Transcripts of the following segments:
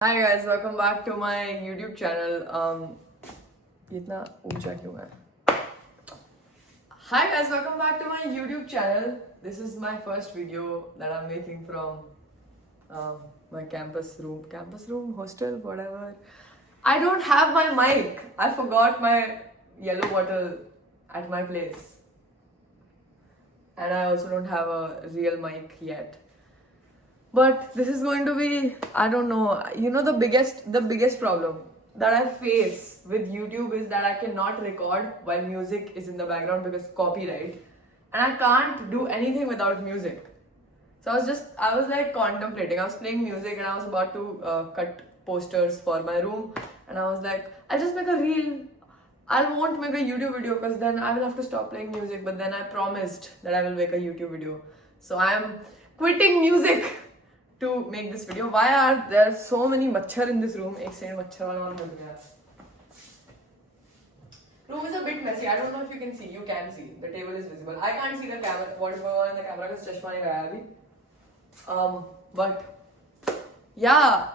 Hi guys, welcome back to my YouTube channel. ये इतना ऊंचा क्यों है? Hi guys, welcome back to my YouTube channel. This is my first video that I'm making from my campus room, hostel, whatever. I don't have my mic. I forgot my yellow bottle at my place, and I also don't have a real mic yet. But this is going to be, I don't know, the biggest problem that I face with YouTube is that I cannot record while music is in the background because copyright, and I can't do anything without music. So I was like contemplating. I was playing music and I was about to cut posters for my room, and I was like, I'll just make a reel. I won't make a YouTube video because then I will have to stop playing music. But then I promised that I will make a YouTube video. So I am quitting music to make this video. Why are there so many machhar in this room? Ek second, machhar wala one bol gaya. Room is a bit messy. I don't know if you can see. You can see. The table is visible. I can't see the camera. What is going on in the camera? Because chashma nahi gaya abhi. But yeah,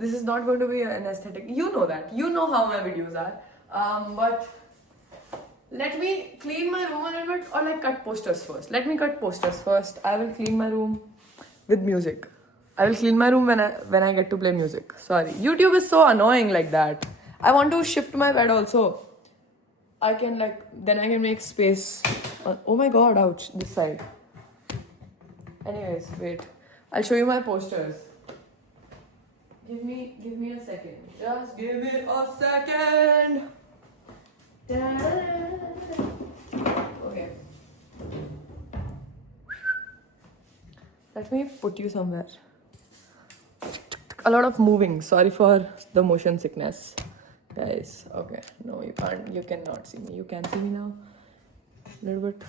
this is not going to be an aesthetic. You know that. You know how my videos are. But let me clean my room a little bit, or like cut posters first. Let me cut posters first. I will clean my room with music. I will clean my room when I get to play music. Sorry. YouTube is so annoying like that. I want to shift my bed also. Then I can make space. Oh my god, ouch. This side. Anyways, wait. I'll show you my posters. Give me a second. Just give me a second. Okay. Let me put you somewhere. A lot of moving. Sorry for the motion sickness. Guys, okay. No, you can't. You cannot see me. You can see me now. A little bit.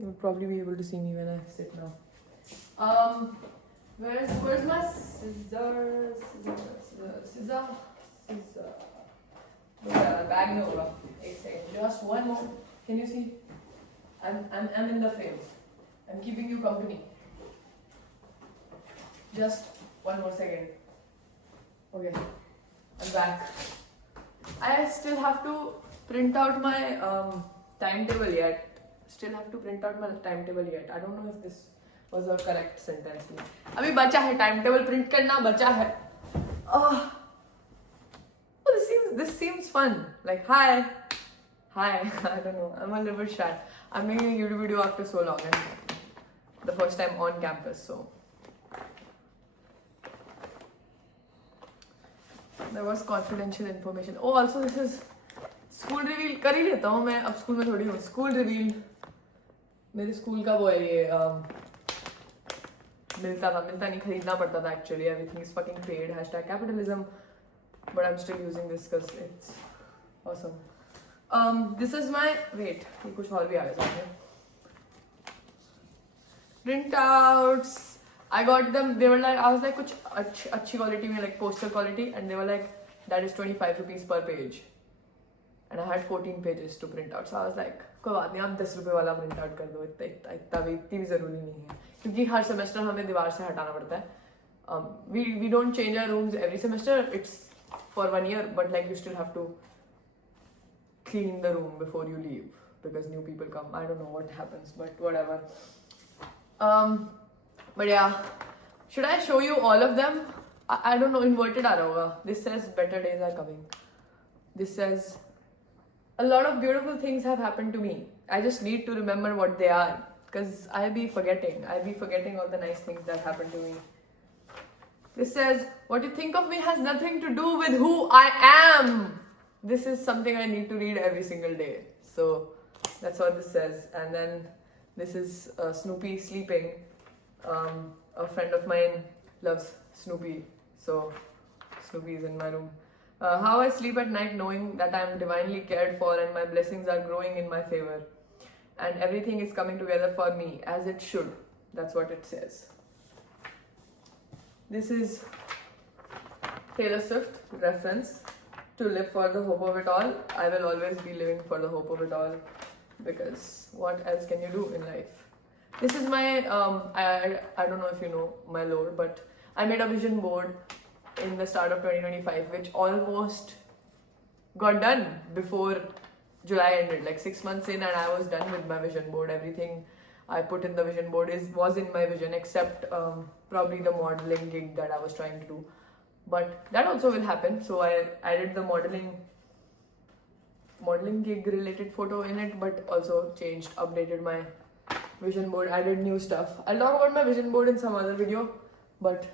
You will probably be able to see me when I sit now. Where's my scissors? Scissor. Bag में होगा. एक second. Just one more. Can you see? I'm in the frame. I'm keeping you company. Just one more second. Okay, I'm back. I still have to print out my timetable yet. I don't know if this was a correct sentence. अभी बचा है timetable print करना बचा है. Oh, this seems fun. Like hi. I don't know. I'm a little bit shy. I'm making a YouTube video after so long and the first time on campus, so there was confidential information. Oh, also this is school reveal. कर ही लेता हूँ मैं अब school में थोड़ी हूँ. School reveal. मेरे school का वो है ये मिलता नहीं खरीदना पड़ता था actually. Everything is fucking paid. #capitalism. But I'm still using this because it's awesome. This is my wait. ये कुछ और भी आ गया सामने. Printouts. I got them. They were like, I was like, कुछ अच्छी quality में like poster quality, and they were like, that is 25 rupees per page, and I had 14 pages to print out. So I was like, कोई बात नहीं, आप 10 रुपए वाला print out कर दो. इतनी भी जरूरी नहीं है, क्योंकि हर semester हमें दीवार से हटाना पड़ता है. We don't change our rooms every semester. It's for 1 year, but like you still have to clean the room before you leave because new people come. I don't know what happens, but whatever. But yeah, should I show you all of them? I don't know. Inverted आ रहा होगा. This says better days are coming. This says a lot of beautiful things have happened to me. I just need to remember what they are because I'll be forgetting all the nice things that happened to me. This says, what you think of me has nothing to do with who I am. This is something I need to read every single day. So that's what this says. And then this is Snoopy sleeping. A friend of mine loves Snoopy. So Snoopy is in my room. How I sleep at night knowing that I am divinely cared for and my blessings are growing in my favor. And everything is coming together for me as it should. That's what it says. This is Taylor Swift reference. To live for the hope of it all. I will always be living for the hope of it all. Because what else can you do in life? This is my, I don't know if you know my lore, but I made a vision board in the start of 2025, which almost got done before July ended, like 6 months in, and I was done with my vision board. Everything I put in the vision board was in my vision, except probably the modeling gig that I was trying to do. But that also will happen. So I added the modeling gig related photo in it, but also updated my vision board, added new stuff. I'll talk about my vision board in some other video, but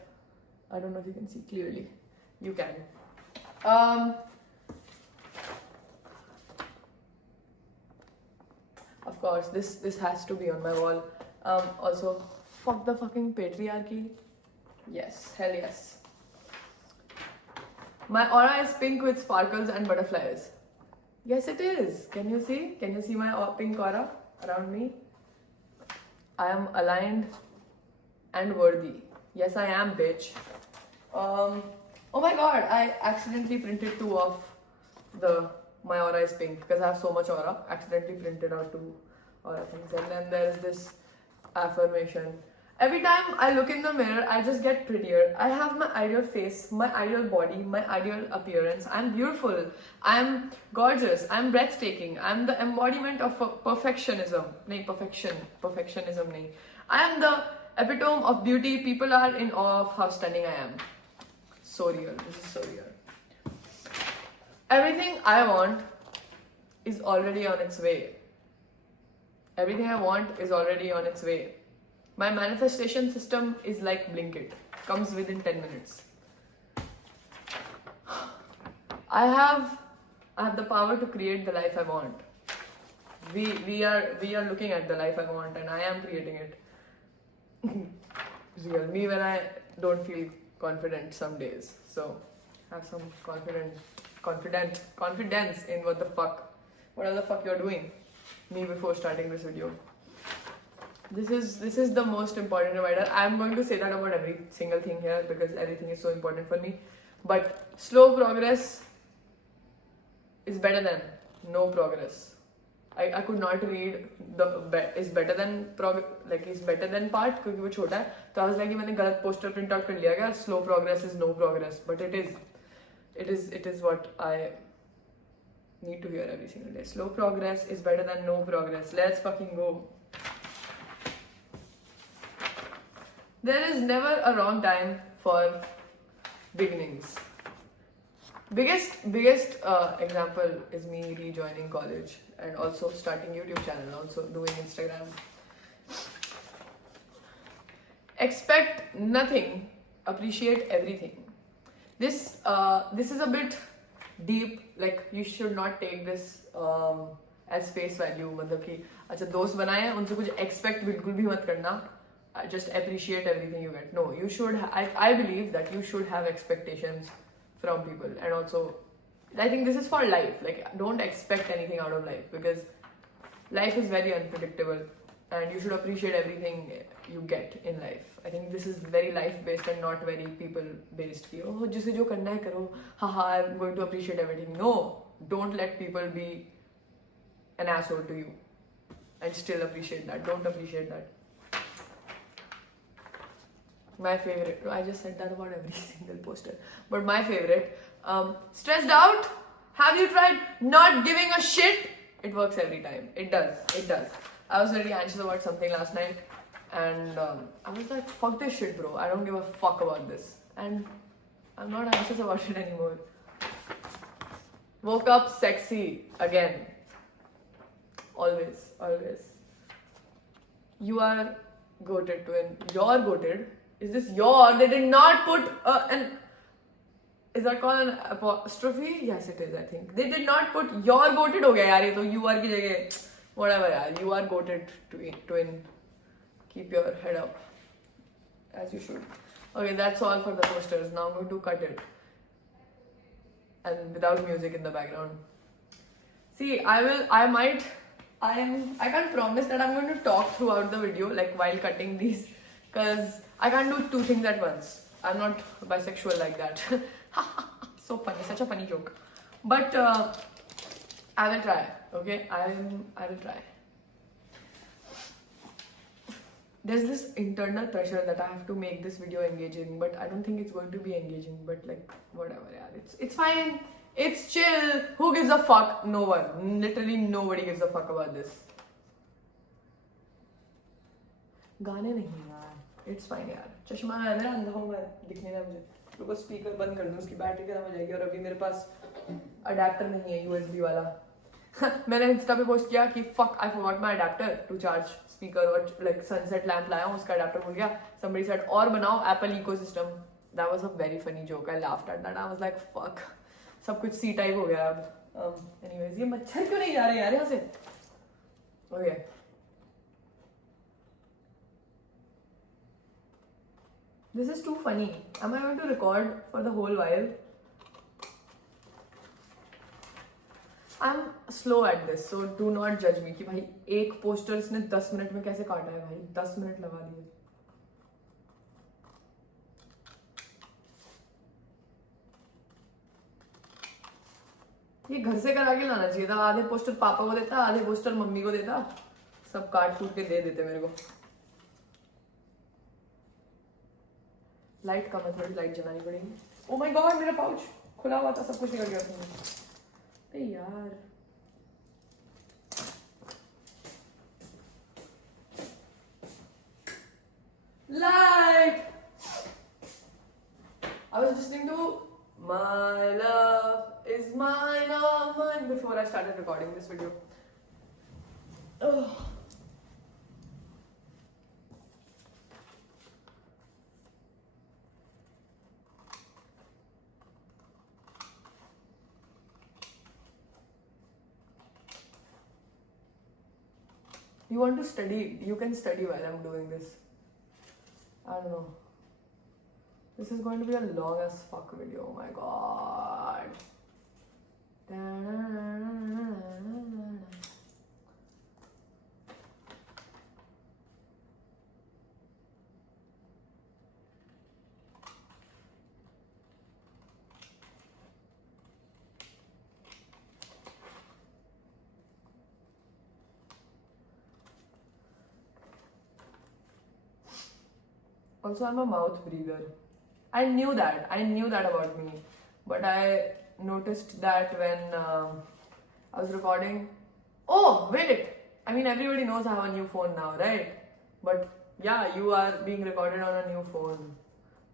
I don't know if you can see clearly. You can. Of course, this has to be on my wall. Also, fuck the fucking patriarchy. Yes, hell yes. My aura is pink with sparkles and butterflies. Yes, it is. Can you see? Can you see my pink aura around me? I am aligned and worthy. Yes, I am, bitch. Oh my god, I accidentally printed 2 of my aura is pink because I have so much aura. Accidentally printed out 2 aura things. And then there's this affirmation. Every time I look in the mirror, I just get prettier. I have my ideal face, my ideal body, my ideal appearance. I'm beautiful. I'm gorgeous. I'm breathtaking. I'm the embodiment of perfectionism. Nahin, perfectionism nahin. I am the epitome of beauty. People are in awe of how stunning I am. So real. This is so real. Everything I want is already on its way. Everything I want is already on its way. My manifestation system is like Blinkit. Comes within 10 minutes. I have the power to create the life I want. We are looking at the life I want, and I am creating it. Real me when I don't feel confident some days. So have some confidence in whatever the fuck you're doing. Me before starting this video. This is the most important reminder. I'm going to say that about every single thing here because everything is so important for me. But slow progress is better than no progress. I could not read is better than part क्योंकि वो छोटा है. तो I was like मैंने गलत poster print out कर लिया क्या? Slow progress is no progress, but it is what I need to hear every single day. Slow progress is better than no progress. Let's fucking go. There is never a wrong time for beginnings. Biggest example is me rejoining college and also starting YouTube channel, also doing Instagram. Expect nothing, appreciate everything. This is a bit deep. Like you should not take this as face value. मतलब कि अच्छा दोस्त बनाए हैं उनसे कुछ expect बिल्कुल भी मत करना. Just appreciate everything you get. No, you should. I believe that you should have expectations from people, and also, I think this is for life. Like, don't expect anything out of life because life is very unpredictable, and you should appreciate everything you get in life. I think this is very life-based and not very people-based. Oh, जिसे जो करना है करो. Haha, I'm going to appreciate everything. No, don't let people be an asshole to you, and still appreciate that. Don't appreciate that. My favorite, I just said that about every single poster, but my favorite, stressed out? Have you tried not giving a shit? It works every time. It does. I was really anxious about something last night, and I was like, fuck this shit, bro. I don't give a fuck about this. And I'm not anxious about it anymore. Woke up sexy again. Always. You are goated twin. You're goated. Is this your? They did not put an... Is that called an apostrophe? Yes, it is, I think. They did not put your goated ho gaya yaar ye to you are ki jagah. Whatever yaar. You are goated twin. Keep your head up. As you should. Okay, that's all for the posters. Now I'm going to cut it. And without music in the background. See, I can't promise that I'm going to talk throughout the video, like while cutting these. Because I can't do 2 things at once. I'm not bisexual like that. So funny, such a funny joke. But I will try, okay? I will try. there's this internal pressure that I have to make this video engaging, but I don't think it's going to be engaging. But like, whatever, yeah, it's fine. It's chill. Who gives a fuck? No one. Literally nobody gives a fuck about this. गाने नहीं यार. It's fine यार. चश्मा है मेरा, अंधा हूँ मैं, दिखने ना मुझे. रुको स्पीकर बंद कर दूँ, उसकी बैटरी खत्म हो जाएगी. और अभी मेरे पास अडेप्टर नहीं है USB वाला. मैंने इंस्टा पे पोस्ट किया कि fuck I forgot my adapter to charge speaker और like sunset lamp लाया हूँ, उसका adapter भूल गया. Somebody said और बनाओ Apple ecosystem. That was a very funny joke. I laughed at that. I was like fuck. सब कुछ C type हो गया अब. Anyways, ये मच्छर क्यों नहीं जा रहे यार यहाँ से? Okay. This is too funny. Am I going to record for the whole while? I'm slow at this, so do not judge me कि भाई एक पोस्टर इसने 10 मिनट में कैसे काटा है भाई. 10 मिनट लगा दिए. ये घर से करा के लाना चाहिए था. आधे पोस्टर पापा को देता, आधे पोस्टर मम्मी को देता, सब काट कूट के दे देते मेरे को. लाइट कम है, थोड़ी लाइट जलानी पड़ेगी. ओ माय गॉड, मेरा पाउच खुला हुआ था, सब कुछ निकल गया उसमें. अरे यार, light. I was listening to My Love Is Mine All Mine before I started recording this video. Ugh. You want to study? You can study while I'm doing this. I don't know. This is going to be a long as fuck video. Oh my god. Also, I'm a mouth breather. I knew that about me, but I noticed that when I was recording. Oh wait, I mean everybody knows I have a new phone now, right? But yeah, you are being recorded on a new phone,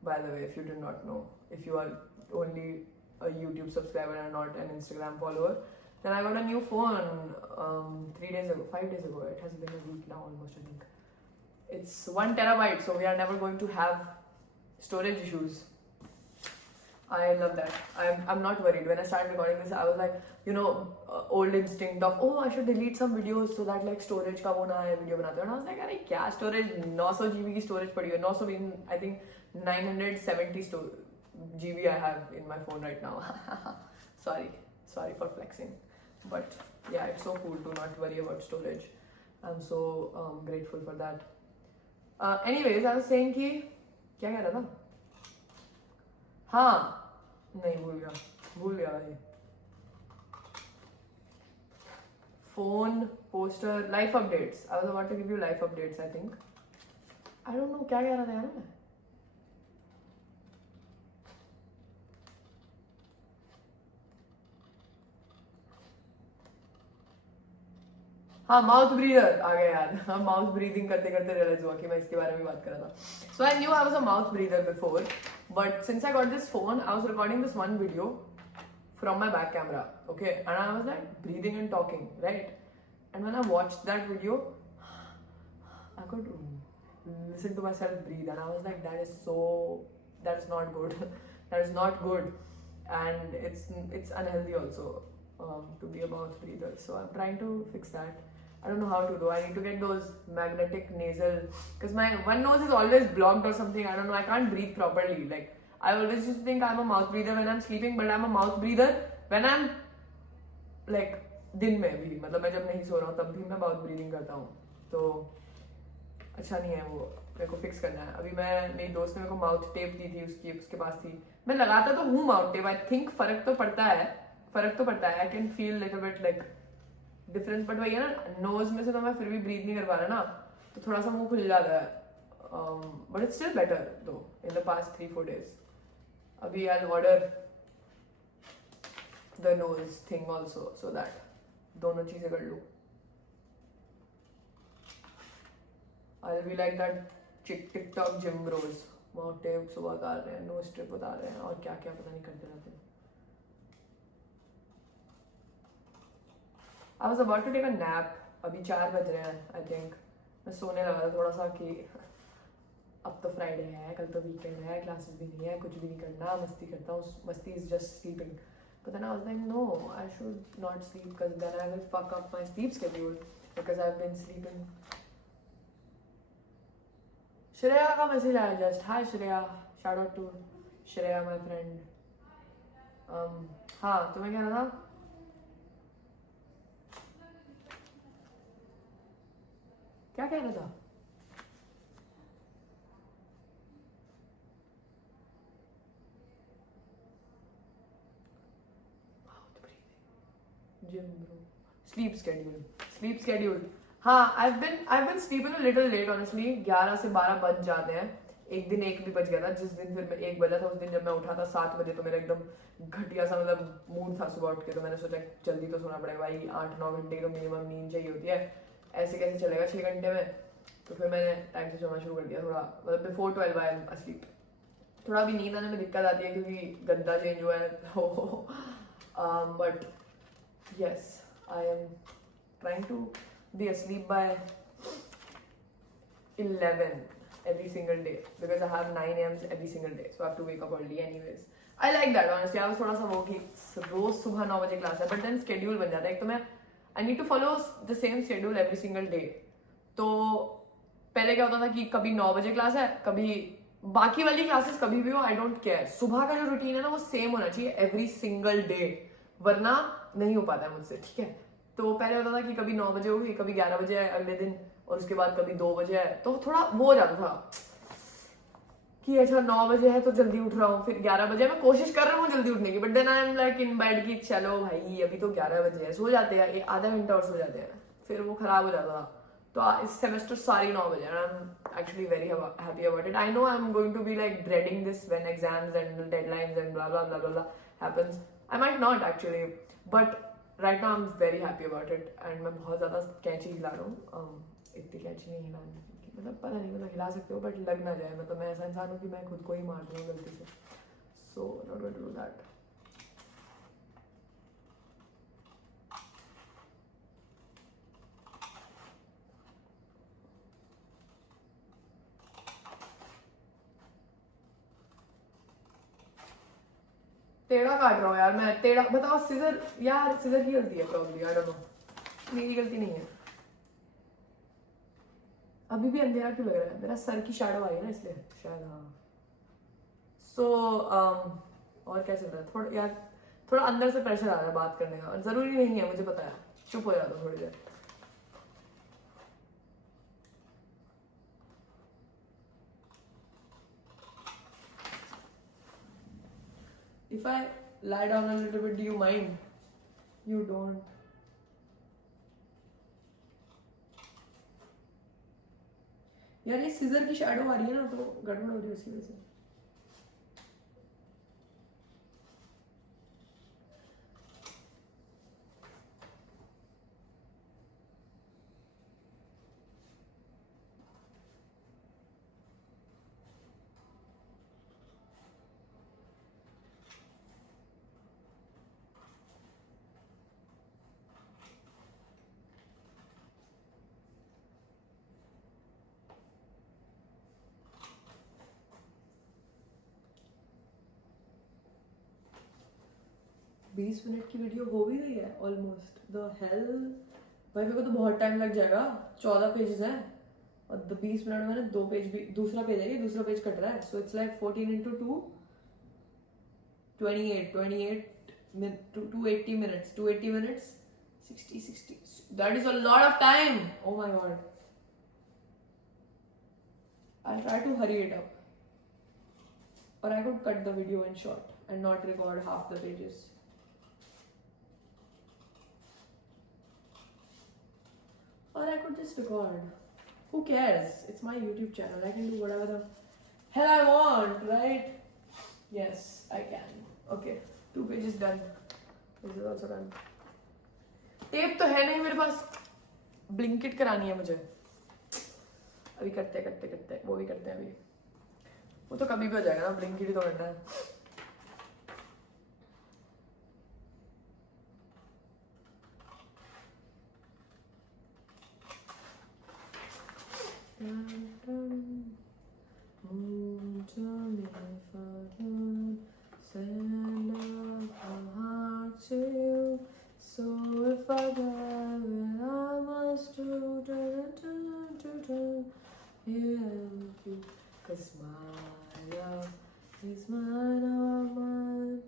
by the way, if you did not know. If you are only a YouTube subscriber and not an Instagram follower, then I got a new phone 5 days ago. It has been a week now almost, I think. It's 1 terabyte, so we are never going to have storage issues. I love that. I'm not worried. When I started recording this, I was like, old instinct of, oh, I should delete some videos so that like storage का वो ना आए video बनाते. And I was like, अरे क्या storage, 900 GB की storage पड़ी है. 900 I think 970 GB I have in my phone right now. Sorry for flexing. But yeah, it's so cool to not worry about storage. I'm so grateful for that. Anyways, I was saying कि क्या कह रहा था? हाँ, नहीं भूल गया भाई. Phone, poster, life updates. I was about to give you life updates, I think. I don't know क्या कह रहा था यार मैं. हाँ, माउथ ब्रीदर आ गया यार. हाँ, माउथ ब्रीदिंग करते करते रियलाइज हुआ कि मैं इसके बारे में बात कर रहा था. So I knew I was a mouth breather before, but since I got this phone I was recording this one video from my back camera, okay, and I was like breathing and talking, right? And when I watched that video, I could listen to myself breathe, and I was like, that is not good. That is not good, and it's unhealthy also to be a mouth breather. So I'm trying to fix that. I don't know how to do. I need to get those magnetic nasal, because my one nose is always blocked or something. I don't know. I can't breathe properly. Like I always used to think I'm a mouth breather when I'm sleeping, but I'm a mouth breather when I'm like दिन में भी, मतलब मैं जब नहीं सो रहा हूँ तब भी मैं माउथ ब्रीदिंग करता हूँ. तो अच्छा नहीं है वो, मेरे को फिक्स करना है. अभी मेरी दोस्त ने मेरे को माउथ टेप दी थी, उसके पास थी. मैं लगाता तो हूँ माउथ टेप. आई थिंक फर्क तो पड़ता है. I can feel little bit like difference, but वही है ना, नोज में से तो मैं फिर भी ब्रीथ नहीं कर पा रहा ना. तो थोड़ा सा मुंह खुल जाता है. But it's still better though in the past 3-4 days. Abhi I'll order the nose thing also so that दोनों चीजें कर लूँ. I'll be like that TikTok gym bros. मोटे सुबह उतार रहे हैं, nose strip उतार रहे हैं और क्या क्या पता नहीं करते रहते हैं. I was about to take a nap. अभी 4 बज रहे हैं I think. मैं सोने लगा था थोड़ा सा कि अब तो फ्राइडे है, कल तो वीकेंड है, क्लासेस भी नहीं है, कुछ भी नहीं करना, मस्ती करता हूँ. मस्ती is just sleeping. But then I was like, no, I should not sleep because then I will fuck up my sleep schedule because I've been sleeping. Shreya का message आया just. Hi Shreya. Shout out to Shreya, my friend. हाँ, तुम्हें क्या था? क्या कहना था? Gym bro. Sleep schedule. हाँ, I've been sleeping a little late honestly. 11 से 12 बज जाते हैं. एक दिन 1 भी बज गया था. जिस दिन फिर मैं 1 बजा था उस दिन जब मैं उठा था 7 बजे तो मेरा एकदम घटिया सा मतलब मूड था सुबह उठ के. तो मैंने सोचा जल्दी तो सोना पड़ेगा भाई. 8-9 घंटे तो मिनिमम नींद चाहिए होती है. ऐसे कैसे चलेगा 6 घंटे में. तो फिर मैंने टाइम से सोना शुरू कर दिया. थोड़ा मतलब बिफोर 12 आई एम अस्लीप. थोड़ा भी नींद आने में दिक्कत आती है क्योंकि गद्दा चेंज हुआ है. But yes, I am trying to be asleep by 11 every single day because I have 9 a.m. every single day, so I have to wake up early anyways. I like that honestly. I was थोड़ा सा वो कि रोज सुबह 9 बजे class है, but then schedule बन जाता है. एक तो मैं I need to follow the same schedule every single day. तो पहले क्या होता था कि कभी 9 बजे क्लास है, कभी बाकी वाली क्लासेस कभी भी हो, आई डोंट केयर. सुबह का जो रूटीन है ना वो सेम होना चाहिए एवरी सिंगल डे, वरना नहीं हो पाता है मुझसे. ठीक है, तो पहले होता था कि कभी 9 बजे होगी, कभी 11 बजे है अगले दिन, और उसके बाद कभी 2 बजे है. तो थोड़ा वो हो जाता था कि अच्छा 9 बजे है तो जल्दी उठ रहा हूँ, फिर 11 बजे मैं कोशिश कर रहा हूँ जल्दी उठने की, but then I am like in bed की चलो भाई अभी तो 11 बजे है, सो जाते हैं आधा घंटा और सो जाते हैं, फिर वो खराब हो जाता था. तो इस सेमेस्टर सारी 9 बजे and I'm actually very happy about it. I know I'm going to be like dreading this when exams and deadlines and blah blah blah blah, blah happens. I might not actually, but right now I'm very happy about it and मैं बहुत ज़्यादा कैंची हिला रहा हूँ. इतनी कैंची नहीं हिलानी, मतलब पता नहीं, मतलब हिला सकते हो बट लग ना जाए. मतलब मैं ऐसा इंसान हूँ कि मैं खुद को ही मार दूँ गलती से. So not going to do that. टेढ़ा काट रहा हूँ यार मैं. टेढ़ा बताओ, सिजर यार, सिजर की गलती है प्रॉब्लम. आई डोंट नो, मेरी गलती नहीं है. अभी भी अंधेरा क्यों लग रहा है? मेरा सर की शैडो आई है ना इसलिए शायद. हाँ. सो और क्या चल रहा है? थोड़ा यार थोड़ा अंदर से प्रेशर आ रहा है बात करने का. जरूरी नहीं है, मुझे पता है. चुप हो जाता हूँ थोड़ी देर. If I lie down a little bit, do you mind? You don't. यार ये सीजर की शैडो आ रही है ना तो गड़बड़ हो रही है उसकी वजह से. बीस मिनट की वीडियो हो भी गई है ऑलमोस्ट. द हेल भाई, मेरे को तो बहुत टाइम लग जाएगा. 14 पेजेस हैं और 20 मिनट में मैंने 2 पेज भी, दूसरा पेज है ये, दूसरा पेज कट रहा है. So it's like 14 into 2 28 280 minutes 280 minutes 60. That is a lot of time. Oh my god. I'll try to hurry it up, or I could cut the video in short and not record half the pages. Or I could just record. Who cares? It's my YouTube channel. I can do whatever the hell I want, right? Yes, I can. Okay, 2 pages done. This is also done. Tape तो है नहीं मेरे पास. Blinkit करानी है मुझे. अभी करते वो भी करते हैं अभी. वो तो कभी भी हो जाएगा ना. ब्लिंकिट ही तो करना है. Send up a heart to you. So if I die, then I must do you. 'Cause my love is mine, oh mine,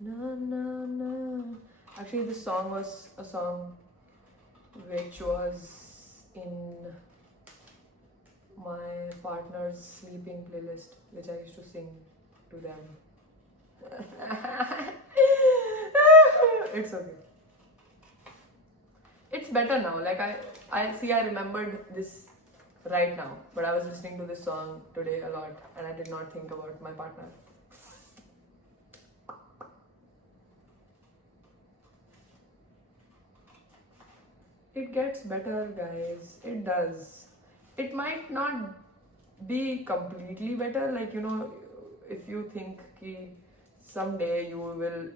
na na na. Actually, this song was a song which was in my partner's sleeping playlist, which I used to sing to them. It's okay. It's better now. Like I remembered this right now, but I was listening to this song today a lot, and I did not think about my partner. It gets better, guys. It does. It might not be completely better, like, you know, if you think ki someday you will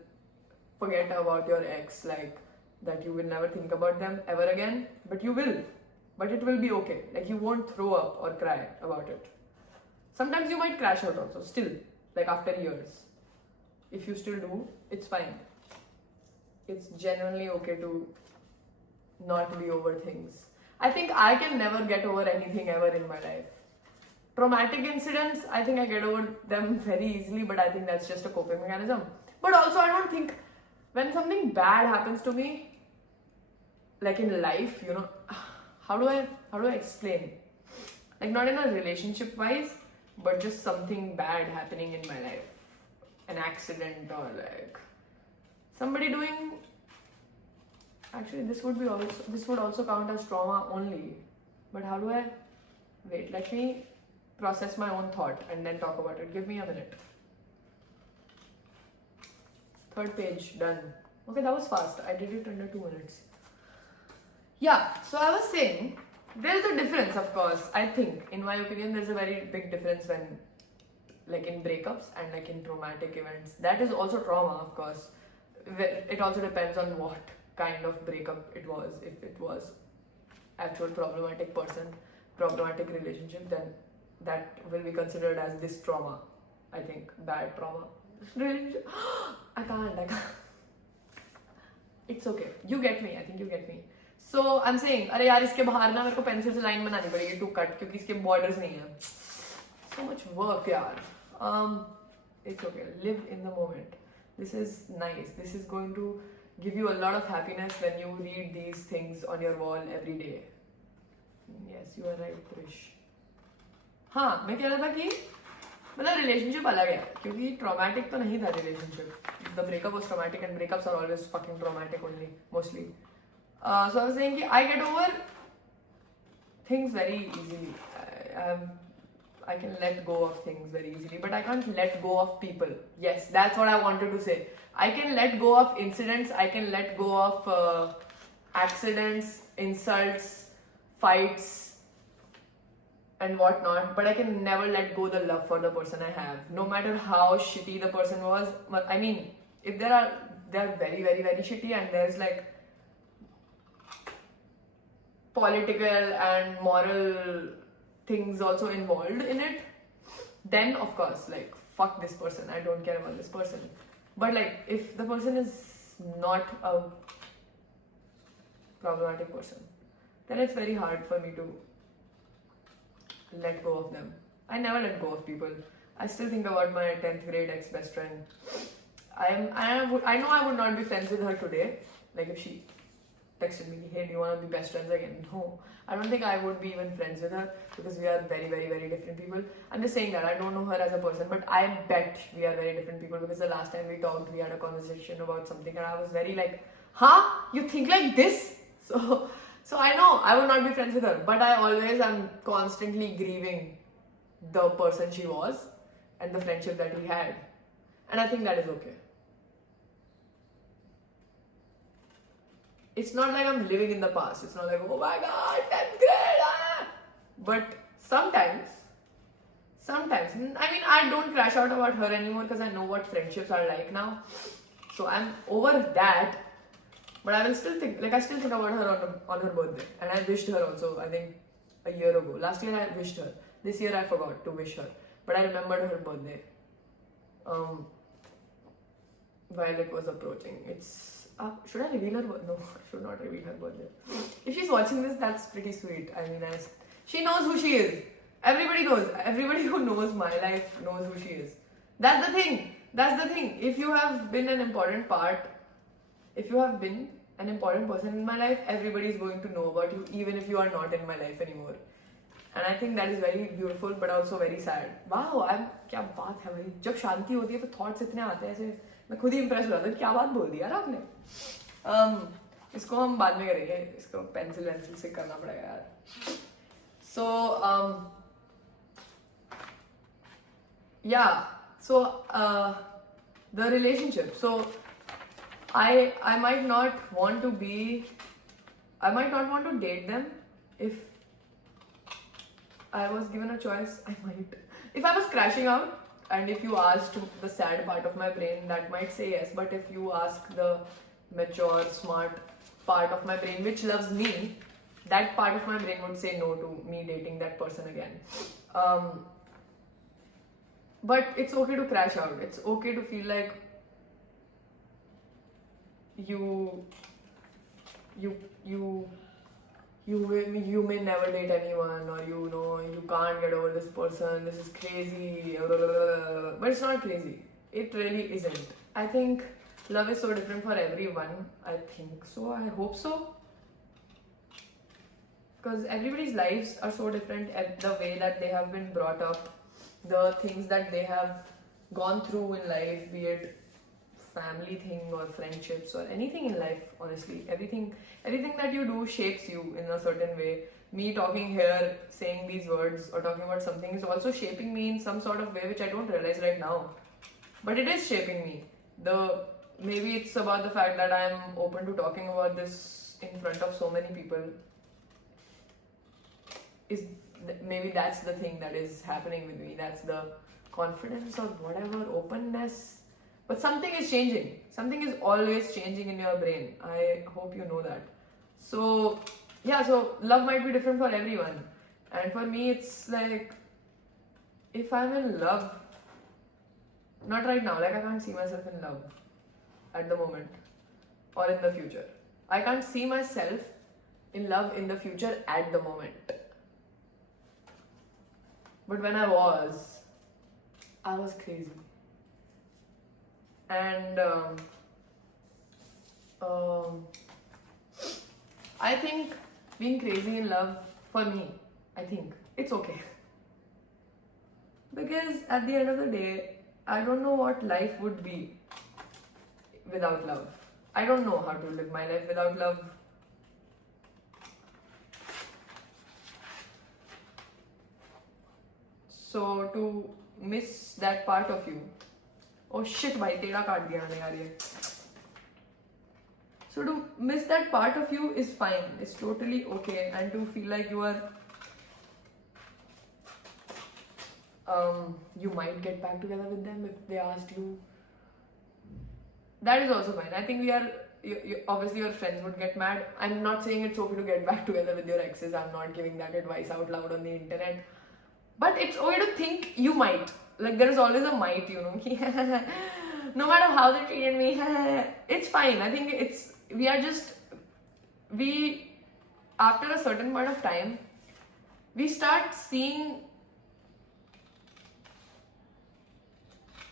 forget about your ex, like that you will never think about them ever again, but you will. But it will be okay. Like, you won't throw up or cry about it. Sometimes you might crash out also, still, like after years. If you still do, it's fine. It's genuinely okay to not be over things. I think I can never get over anything ever in my life. Traumatic incidents, I think I get over them very easily, but I think that's just a coping mechanism. But also, I don't think when something bad happens to me, like in life, you know, how do I explain? Like, not in a relationship wise, but just something bad happening in my life. An accident, or like somebody doing. Actually, this would also count as trauma only. But how do I? Wait, let me process my own thought and then talk about it. Give me a minute. 3rd page, done. Okay, that was fast. I did it under 2 minutes. Yeah, so I was saying, there's a difference, of course. I think, in my opinion, there's a very big difference when, like, in breakups and like in traumatic events. That is also trauma, of course. It also depends on what kind of breakup it was. If it was actual problematic person, problematic relationship, then that will be considered as this trauma. I think bad trauma. Relationship. I can't. It's okay. You get me. I think you get me. So I'm saying, अरे यार इसके बाहर ना मेरे को pencil से line बनानी पड़ेगी to cut क्योंकि इसके borders नहीं हैं. So much work यार. It's okay. Live in the moment. This is nice. This is going to give you a lot of happiness when you read these things on your wall every day. Yes, you are right, Krish. हाँ, मैं कह रहा था कि मतलब relationship अलग है क्योंकि traumatic तो नहीं था relationship. The breakup was traumatic and breakups are always fucking traumatic only, mostly. So I was saying I get over things very easily. I can let go of things very easily, but I can't let go of people. Yes, that's what I wanted to say. I can let go of incidents, I can let go of accidents, insults, fights, and whatnot, but I can never let go the love for the person I have. No matter how shitty the person was. I mean, if they're very, very, very shitty and there's like political and moral things also involved in it, then of course, like, fuck this person, I don't care about this person. But like, if the person is not a problematic person, then it's very hard for me to let go of them. I never let go of people. I still think about my 10th grade ex-best friend. I know I would not be friends with her today. Like, if she texted me, hey, do you want to be best friends again? No, I don't think I would be even friends with her because we are very, very, very different people. I'm just saying that I don't know her as a person, but I bet we are very different people because the last time we talked, we had a conversation about something and I was very like, huh? You think like this? So I know I would not be friends with her, but I always am constantly grieving the person she was and the friendship that we had. And I think that is okay. It's not like I'm living in the past. It's not like, oh my god, 10th grade. But sometimes, I mean, I don't crash out about her anymore because I know what friendships are like now. So I'm over that. But I will still think, I still think about her on her birthday. And I wished her also, I think, a year ago. Last year I wished her. This year I forgot to wish her. But I remembered her birthday. While it was approaching. Should I reveal her birthday? No, I should not reveal her birthday. If she's watching this, that's pretty sweet. I mean, she knows who she is. Everybody knows. Everybody who knows my life knows who she is. That's the thing. If you have been an important person in my life, everybody is going to know about you, even if you are not in my life anymore. And I think that is very beautiful, but also very sad. Wow, क्या बात है भाई. जब शांति होती है तो thoughts इतने आते हैं ऐसे. मैं खुद ही impress हो जाता हूँ. क्या बात बोल दी यार आपने. इसको हम बाद में करेंगे. इसको पेंसिल से करना पड़ेगा यार. So yeah. So the relationship. So I might not want to date them. If I was given a choice, I might. If I was crashing out, and if you asked the sad part of my brain, that might say yes. But if you ask the mature, smart part of my brain, which loves me, that part of my brain would say no to me dating that person again. But it's okay to crash out. It's okay to feel like you may never date anyone, or you can't get over this person, this is crazy, but it's not crazy. It really isn't. I think love is so different for everyone. I think so. I hope so. Because everybody's lives are so different, at the way that they have been brought up, the things that they have gone through in life, be it family thing or friendships or anything in life. Honestly, everything that you do shapes you in a certain way. Me talking here, saying these words or talking about something is also shaping me in some sort of way, which I don't realize right now, but it is shaping me. Maybe it's about the fact that I'm open to talking about this in front of so many people. Maybe that's the thing that is happening with me. That's the confidence or whatever, openness. But something is changing. Something is always changing in your brain. I hope you know that. So yeah, so love might be different for everyone. And for me, it's like, if I'm in love, not right now, I can't see myself in love at the moment or in the future. I can't see myself in love in the future at the moment. But when I was crazy. And I think being crazy in love, for me, I think it's okay. Because at the end of the day, I don't know what life would be without love. I don't know how to live my life without love. So to miss that part of you, oh shit, bhai, tera kaat diya maine yaar ye. So to miss that part of you is fine. It's totally okay. And to feel like you are, you might get back together with them if they asked you. That is also fine. I think obviously your friends would get mad. I'm not saying it's okay to get back together with your exes. I'm not giving that advice out loud on the internet. But it's okay to think you might. There is always a might, no matter how they treated me, it's fine. I think after a certain point of time, we start seeing,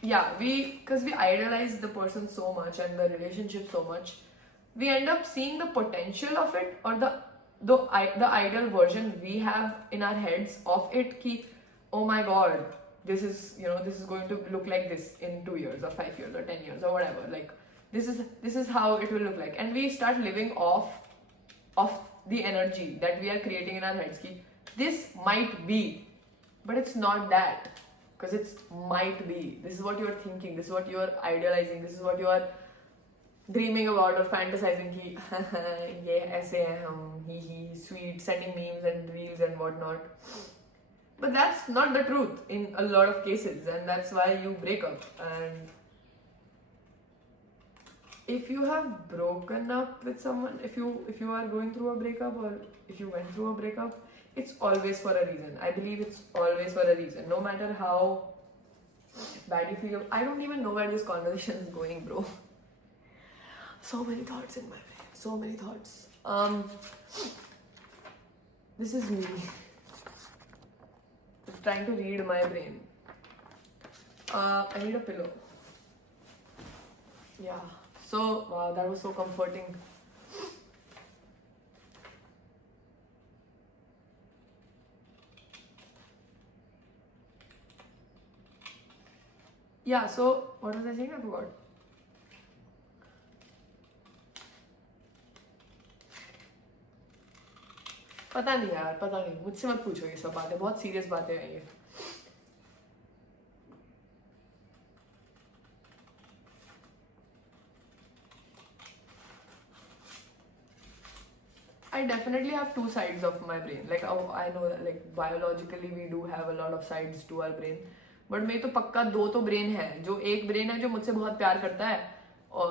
because we idolize the person so much and the relationship so much, we end up seeing the potential of it, or the ideal version we have in our heads of it. Oh my god, this is going to look like this in 2 years or 5 years or 10 years or whatever. This is how it will look like, and we start living off the energy that we are creating in our heads. Ki, this might be, but it's not that. Because it's might be. This is what you are thinking. This is what you are idealizing. This is what you are dreaming about or fantasizing. Ki, yeah, aise hai hum, he, sweet, sending memes and reels and whatnot. But that's not the truth in a lot of cases, and that's why you break up. And if you have broken up with someone, if you are going through a breakup, or if you went through a breakup, it's always for a reason. I believe it's always for a reason. No matter how bad you feel. I don't even know where this conversation is going, bro. So many thoughts in my brain. So many thoughts. This is me. Trying to read my brain. I need a pillow. Yeah. So, wow, that was so comforting. Yeah, so what was I saying? I forgot. पता नहीं यार, पता नहीं, मुझसे मत पूछो ये सब बातें, बहुत सीरियस बातें हैं ये. I definitely have two sides of my brain. Like, oh, I know that, like, biologically we do have a lot of sides to our brain. But मेरे तो पक्का दो तो ब्रेन है. जो एक ब्रेन है जो मुझसे बहुत प्यार करता है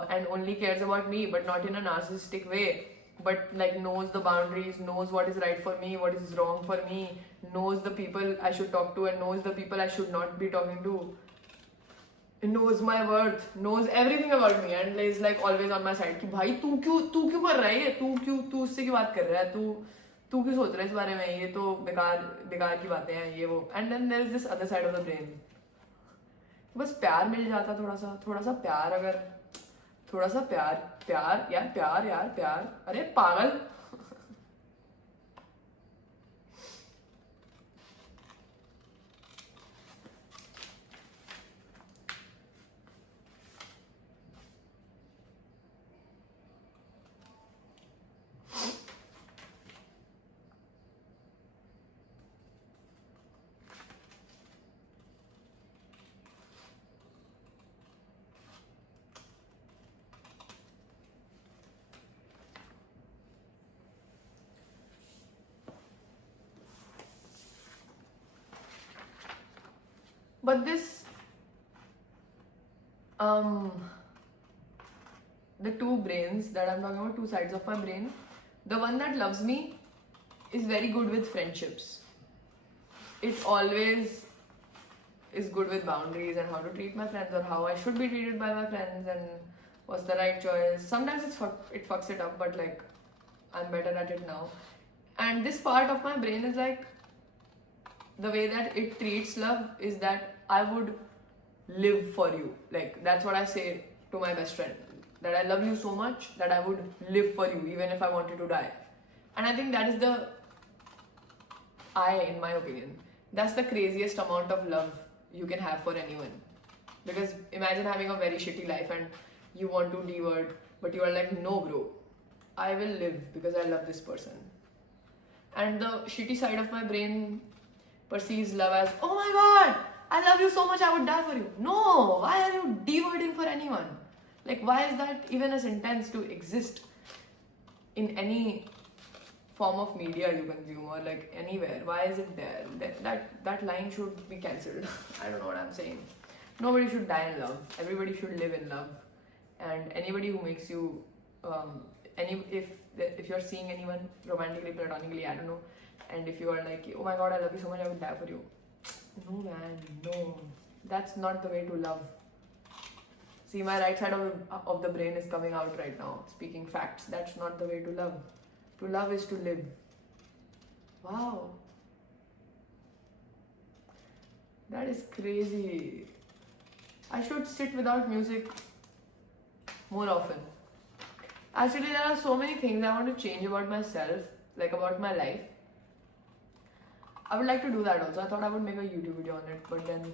and only cares about me, but not in a narcissistic way. But like knows the boundaries, knows what is right for me, what is wrong for me, knows the people I should talk to and knows the people I should not be talking to. Knows my worth, knows everything about me and is like always on my side कि भाई तू क्यों कर रहा है ये, तू उससे क्यों बात कर रहा है, तू क्यों सोच रहा है इस बारे में, ये तो बेकार की बातें हैं ये वो. And then there is this other side of the brain. बस प्यार मिल जाता, थोड़ा सा प्यार, अगर थोड़ा सा प्यार, अरे पागल. But this, the two brains that I'm talking about, two sides of my brain, the one that loves me is very good with friendships. It always is good with boundaries and how to treat my friends or how I should be treated by my friends and what's the right choice. Sometimes it fucks it up, but like I'm better at it now. And this part of my brain is like, the way that it treats love is that I would live for you. Like, that's what I say to my best friend. That I love you so much that I would live for you even if I wanted to die. And I think that is in my opinion, that's the craziest amount of love you can have for anyone. Because imagine having a very shitty life and you want to D-word, but you are like, no bro, I will live because I love this person. And the shitty side of my brain perceives love as, oh my god, I love you so much I would die for you. No, why are you D-wording for anyone? Like, why is that even a sentence to exist in any form of media you consume or like anywhere? Why is it there? That line should be cancelled. I don't know what I'm saying. Nobody should die in love. Everybody should live in love. And anybody who makes you, if you're seeing anyone romantically, platonically, I don't know, and if you are like, oh my god, I love you so much, I would die for you. No man, no. That's not the way to love. See, my right side of the brain is coming out right now, speaking facts. That's not the way to love. To love is to live. Wow. That is crazy. I should sit without music more often. Actually, there are so many things I want to change about myself, like about my life. I would like to do that also. I thought I would make a YouTube video on it, but then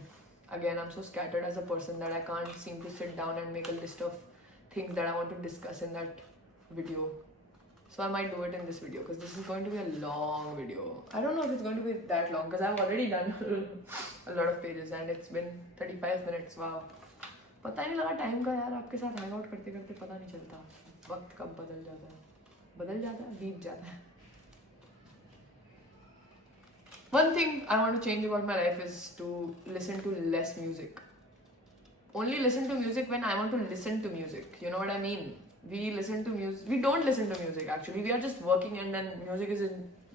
again, I'm so scattered as a person that I can't seem to sit down and make a list of things that I want to discuss in that video. So I might do it in this video because this is going to be a long video. I don't know if it's going to be that long because I've already done a lot of pages and it's been 35 minutes. Wow. पता ही नहीं लगा time का यार. आपके साथ hang out करते करते पता नहीं चलता. वक्त कब बदल जाता है, बीत जाता है. One thing I want to change about my life is to listen to less music. Only listen to music when I want to listen to music. You know what I mean? We listen to music. We don't listen to music actually. We are just working and then music is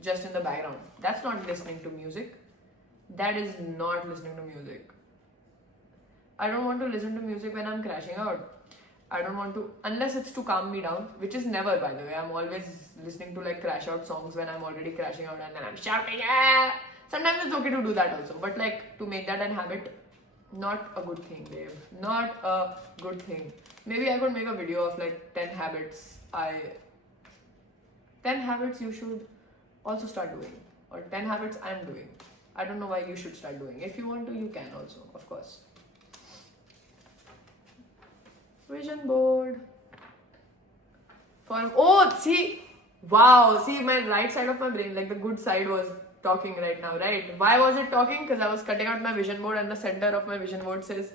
just in the background. That's not listening to music. That is not listening to music. I don't want to listen to music when I'm crashing out. I don't want to, unless it's to calm me down, which is never, by the way. I'm always listening to like crash out songs when I'm already crashing out and then I'm shouting. Ah! Sometimes it's okay to do that also, but like to make that a habit, not a good thing, babe. Not a good thing. Maybe I could make a video of like 10 habits 10 habits you should also start doing, or 10 habits I'm doing. I don't know why you should start doing. If you want to, you can also, of course. Vision board. Wow, see my right side of my brain, like the good side was talking right now, right? Why was it talking? Because I was cutting out my vision board and the center of my vision board says,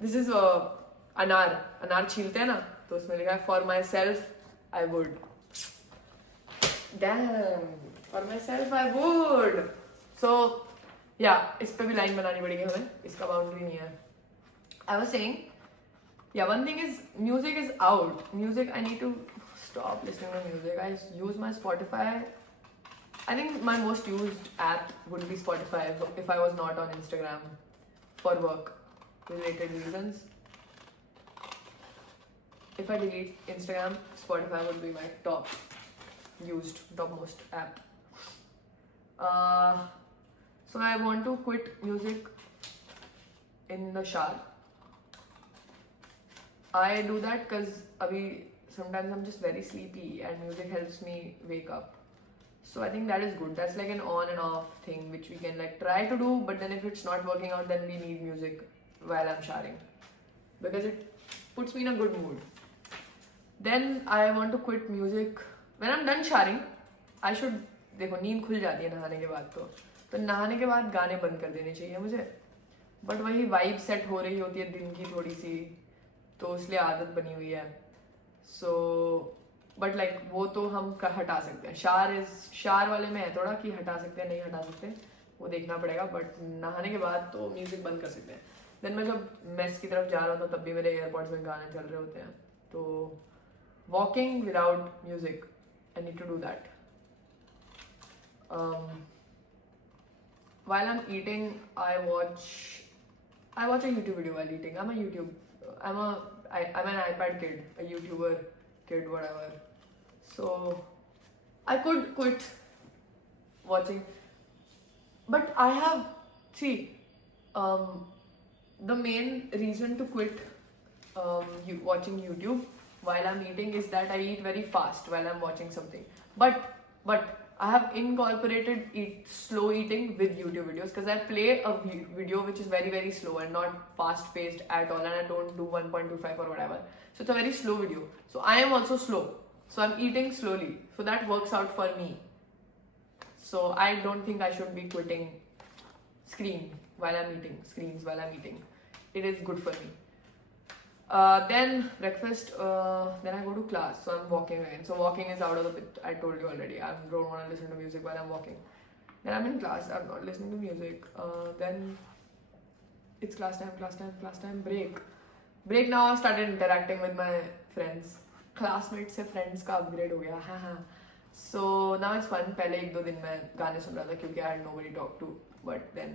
this is anar छीलते हैं ना, तो उसमें लिखा है for myself I would. Damn, for myself I would. So yeah, इस पे भी लाइन बनानी पड़ेगी हमें, इसका बाउंड्री नहीं है. I was saying, yeah, one thing is music is out. Music, I need to stop listening to music. I use my Spotify. I think my most used app would be Spotify if I was not on Instagram for work related reasons. If I delete Instagram, Spotify would be my topmost app. So I want to quit music in the shower. I do that because sometimes I'm just very sleepy and music helps me wake up. So I think that is good. That's like an on and off thing which we can like try to do, but then if it's not working out, then we need music while I'm showering because it puts me in a good mood. Then I want to quit music when I'm done showering. I should, देखो नींद खुल जाती है नहाने के बाद, तो नहाने के बाद गाने बंद कर देने चाहिए मुझे. बट वही वाइब सेट हो रही होती है दिन की थोड़ी सी, तो इसलिए आदत बनी हुई है. सो बट लाइक वो तो हम हटा सकते हैं. शार वाले में है थोड़ा कि हटा सकते हैं नहीं हटा सकते, वो देखना पड़ेगा. बट नहाने के बाद तो म्यूजिक बंद कर सकते हैं. देन मैं जब मेस की तरफ जा रहा था तब भी मेरे एयरपॉड्स में गाने चल रहे होते हैं. तो walking without music, I need to do that. While I'm eating, I watch a YouTube video while eating. I'm an iPad kid, a YouTuber kid, whatever. So I could quit watching, but I have the main reason to quit watching YouTube while I'm eating is that I eat very fast while I'm watching something. But I have incorporated slow eating with YouTube videos because I play a video which is very very slow and not fast paced at all, and I don't do 1.25 or whatever. So it's a very slow video. So I am also slow. So I'm eating slowly. So that works out for me. So I don't think I should be quitting screens while I'm eating. It is good for me. Then breakfast, then I go to class, so I'm walking again. So walking is out of the pit, I told you already. I don't want to listen to music while I'm walking. Then I'm in class, I'm not listening to music. Then it's class time, break. Now I've started interacting with my friends. Classmates से friends का upgrade हो गया, हाँ. So now it's fun. पहले 1-2 दिन मैं गाने सुन रहा था क्योंकि I had nobody to talk to. But then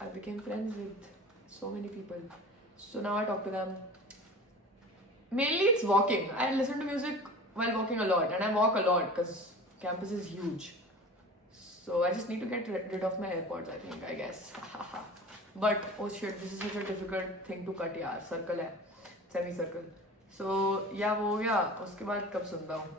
I became friends with so many people. So now I talk to them. Mainly it's walking. I listen to music while walking a lot, and I walk a lot because campus is huge. So I just need to get rid of my AirPods, I guess. But oh shit, this is such a difficult thing to cut यार. Circle है, semi-circle. So yeah, वो हो गया. उसके बाद कब सुनता हूँ?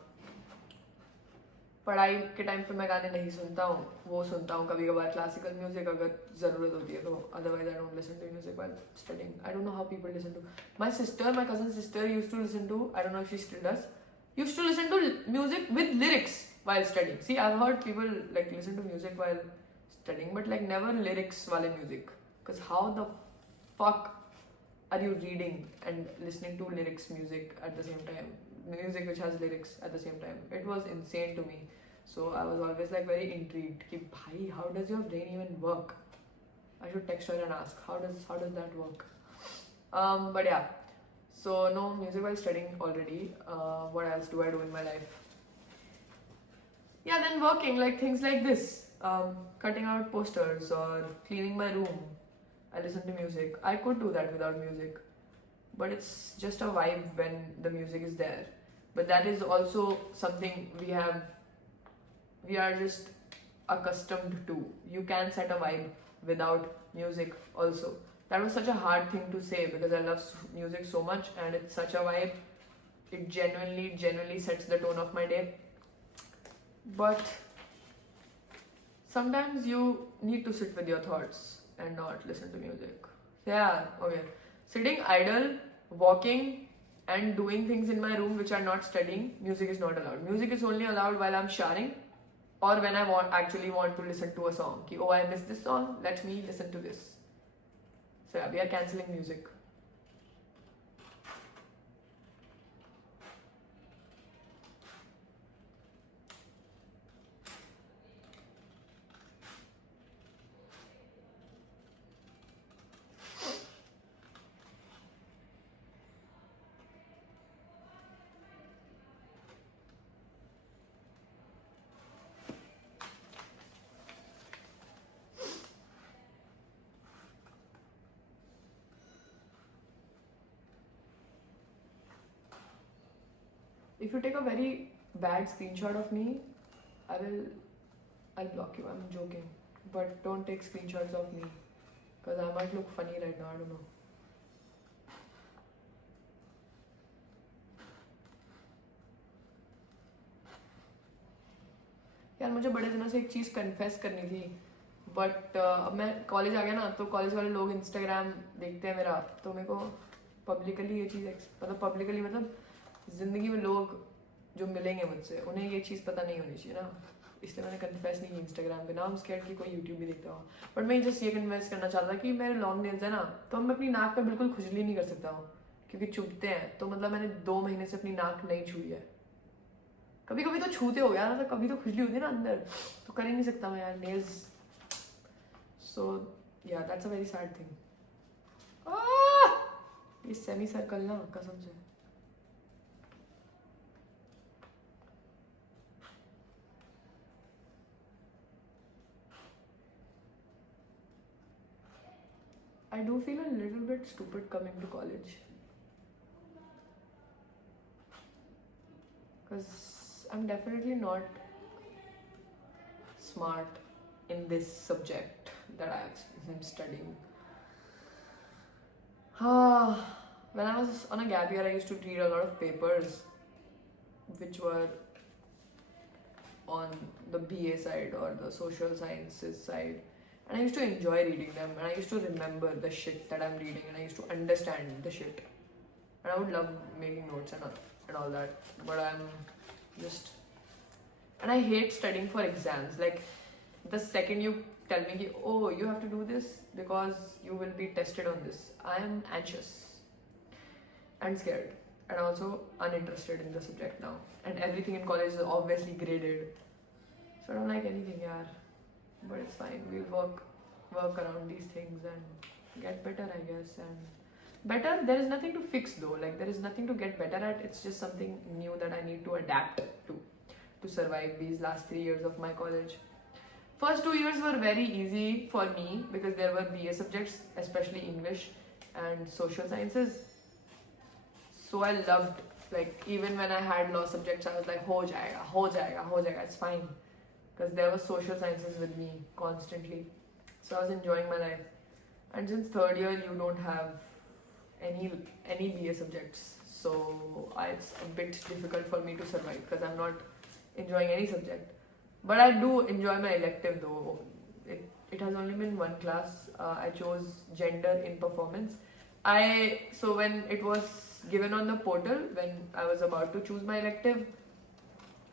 पढ़ाई के टाइम पे मैं गाने नहीं सुनता हूँ, वो सुनता हूँ कभी कभार क्लासिकल म्यूजिक अगर ज़रूरत होती है तो. Otherwise I don't listen to music while studying. I don't know how people listen to. My cousin sister used to listen to, I don't know if she still does, used to listen to music with lyrics while studying. See, I've heard people like listen to music while studying, but like never lyrics while music. Because how the fuck are you reading and listening to lyrics music at the same time? Music which has lyrics at the same time. It was insane to me. So I was always like very intrigued. Ki, bhai, how does your brain even work? I should text her and ask how does that work? But yeah. So no music while studying already. What else do I do in my life? Yeah, then working, like things like this. Cutting out posters or cleaning my room. I listen to music. I could do that without music, but it's just a vibe when the music is there. But that is also something we are just accustomed to. You can set a vibe without music also. That was such a hard thing to say because I love music so much and it's such a vibe. It genuinely sets the tone of my day. But sometimes you need to sit with your thoughts and not listen to music. Yeah, okay. Sitting idle, walking, and doing things in my room which are not studying, music is not allowed. Music is only allowed while I'm showering or when I actually want to listen to a song. Ki, oh, I missed this song, let me listen to this. So yeah, we are cancelling music. If you take a very bad screenshot of me, I'll block you. I'm joking. But don't take screenshots of me. Because I might look funny right now, I don't know. यार मुझे बड़े दिनों से एक चीज़ confess करनी थी but अब मैं कॉलेज आ गया ना तो कॉलेज वाले लोग इंस्टाग्राम देखते हैं मेरा तो मेरे को पब्लिकली ये चीज़ पब्लिकली मतलब ज़िंदगी में लोग जो मिलेंगे मुझसे उन्हें ये चीज़ पता नहीं होनी चाहिए ना इसलिए मैंने कन्फेस नहीं की इंस्टाग्राम पे ना हम स्कैर्ड कि कोई यूट्यूब भी देखता हो बट मैं जस्ट ये कन्फेस करना चाहता कि मेरे लॉन्ग नेल्स है ना तो मैं अपनी नाक पे बिल्कुल खुजली नहीं कर सकता हूँ क्योंकि चुभते हैं तो मतलब मैंने 2 महीने से अपनी नाक नहीं छुई है कभी कभी तो छूते हो यार तो कभी तो खुजली होती है ना अंदर तो कर ही नहीं सकता मैं यार नेल्स सो या that's a very sad thing ये सेमी सर्कल ना कसम से I do feel a little bit stupid coming to college because I'm definitely not smart in this subject that I'm studying. When I was on a gap year, I used to read a lot of papers which were on the BA side or the social sciences side. And I used to enjoy reading them and I used to remember the shit that I'm reading and I used to understand the shit. And I would love making notes and all that. But I'm just... And I hate studying for exams. Like, the second you tell me, oh, you have to do this because you will be tested on this, I am anxious and scared and also uninterested in the subject now. And everything in college is obviously graded. So I don't like anything, yaar. But it's fine. We'll work around these things and get better, I guess. And better, there is nothing to fix though. Like, there is nothing to get better at. It's just something new that I need to adapt to survive these last 3 years of my college. First 2 years were very easy for me because there were BA subjects, especially English and social sciences. So I loved, like, even when I had law subjects, I was like, ho jayega, it's fine. Because there was social sciences with me constantly. So I was enjoying my life. And since 3rd year, you don't have any BA subjects. So it's a bit difficult for me to survive because I'm not enjoying any subject. But I do enjoy my elective though. It has only been one class. I chose gender in performance. So when it was given on the portal when I was about to choose my elective.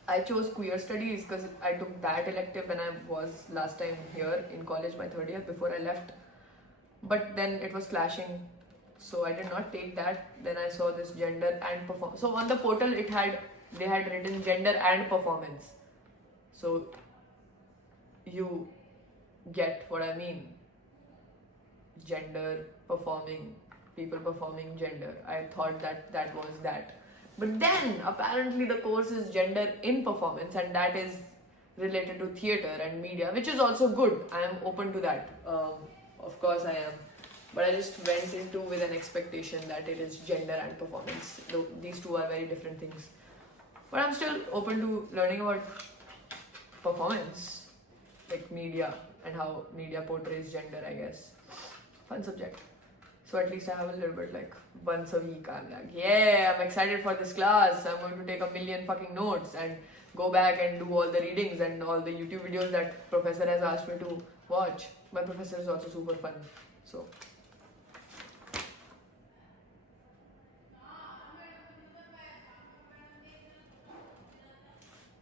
I chose queer studies because I took that elective when I was last time here in college, my third year, before I left. But then it was clashing, so I did not take that. Then I saw this gender and performance. So on the portal, they had written gender and performance. So you get what I mean. Gender, performing, people performing gender. I thought that was that. But then apparently the course is gender in performance, and that is related to theatre and media, which is also good. I am open to that. Of course I am. But I just went into with an expectation that it is gender and performance. These two are very different things. But I'm still open to learning about performance, like media, and how media portrays gender, I guess. Fun subject. So at least I have a little bit, like once a week I'm like, yeah, I'm excited for this class. I'm going to take 1,000,000 fucking notes and go back and do all the readings and all the YouTube videos that professor has asked me to watch. My professor is also super fun. So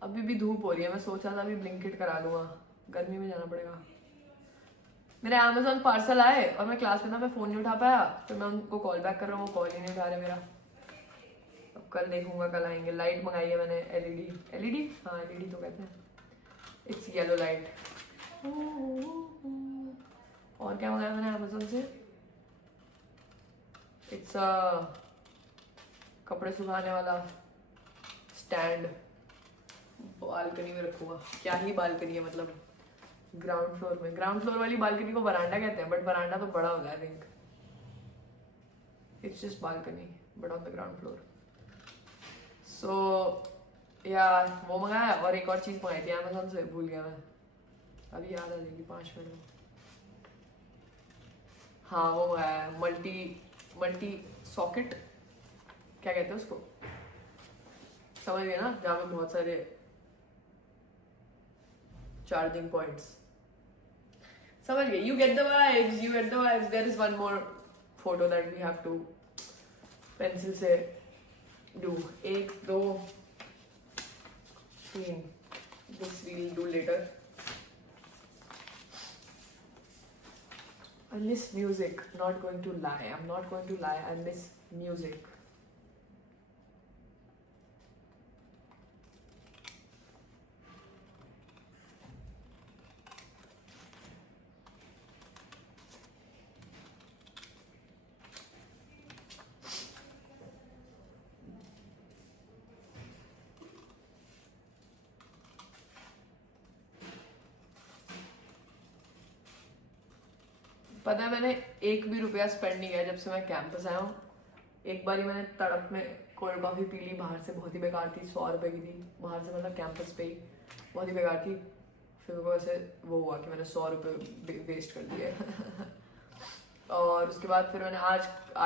अभी भी धूप हो रही है. मैं सोचा था अभी ब्लिंकिट करा लूँगा. गर्मी में जाना पड़ेगा. मेरे Amazon पार्सल आए और मैं क्लास में था, मैं फ़ोन नहीं उठा पाया, तो मैं उनको कॉल बैक कर रहा हूँ, वो कॉल ही नहीं उठा रहे मेरा. अब कल देखूंगा, कल आएंगे. लाइट मंगाई है मैंने, एलईडी, हाँ एलईडी तो कहते हैं. It's yellow light. और क्या मंगाया मैंने Amazon से? इट्स कपड़े सुखाने वाला स्टैंड. बालकनी में रखूंगा. क्या ही बालकनी है, मतलब ग्राउंड फ्लोर में. ग्राउंड फ्लोर वाली बालकनी को वरांडा कहते हैं, बट वरांडा तो बड़ा होता है. I think it's just balcony but on the ground floor. So यार वो मंगाया, और एक और चीज़ मंगाई थी Amazon से, भूल गया मैं. अभी याद आ जाएगी 5 मिनट में. हाँ वो मंगाया, मल्टी सॉकेट, क्या कहते हैं उसको, समझ गए ना, जहाँ में बहुत सारे चार्जिंग पॉइंट्स. समझ गए. You get the vibes. There is one more photo that we have to pencil से do. 1, 2, 3. This we'll do later. I miss music. Not going to lie. I'm not going to lie. I miss music. पता है मैंने 1 भी रुपया spend नहीं किया जब से मैं कैंपस आया हूँ. एक बारी मैंने तड़प में कोल्ड कॉफ़ी पी ली बाहर से, बहुत ही बेकार थी. 100 रुपये की थी बाहर से, मतलब कैंपस पे ही, बहुत ही बेकार थी. फिर वो ऐसे वो हुआ कि मैंने 100 रुपये वेस्ट कर दिए. और उसके बाद फिर मैंने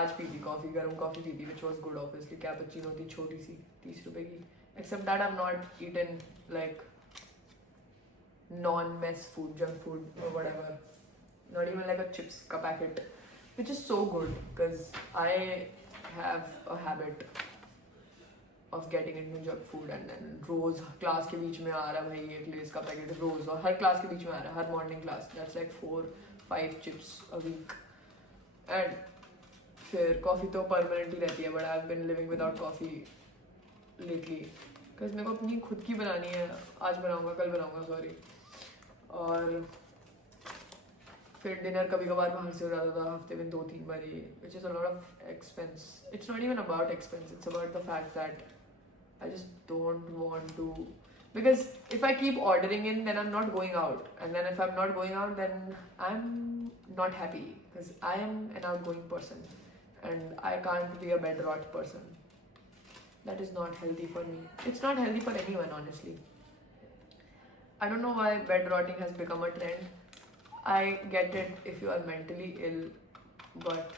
आज पी थी कॉफ़ी, गर्म कॉफ़ी पी थी, which was good obviously. Cappuccino थी छोटी सी, 30 रुपये की. Except that I have not eaten like non-mess food, junk food or whatever. Not even like a chips ka packet, which is so good because I have a habit of getting into junk food. And then रोज class के बीच में आ रहा है भाई एक less का पैकेट रोज, और हर क्लास के बीच में आ रहा है, हर morning class. That's like 4-5 chips a week. And फिर कॉफ़ी तो परमानेंट ही रहती है, but I have been living without coffee lately because मेरे को अपनी खुद की बनानी है. आज बनाऊंगा, कल बनाऊंगा, सॉरी. और फिर डिनर कभी कभार बाहर से हो जाता था, हफ्ते में 2-3 बार ही, which is a lot of expense. It's not even about expense, it's about the fact that I just don't want to, because if I keep ordering in, then I'm not going out, and then if I'm not going out, then I'm not happy because I am an outgoing person and I can't be a bed rot person. That is not healthy for me. It's not healthy for anyone, honestly. I don't know why bed rotting has become a trend. I get it if you are mentally ill, but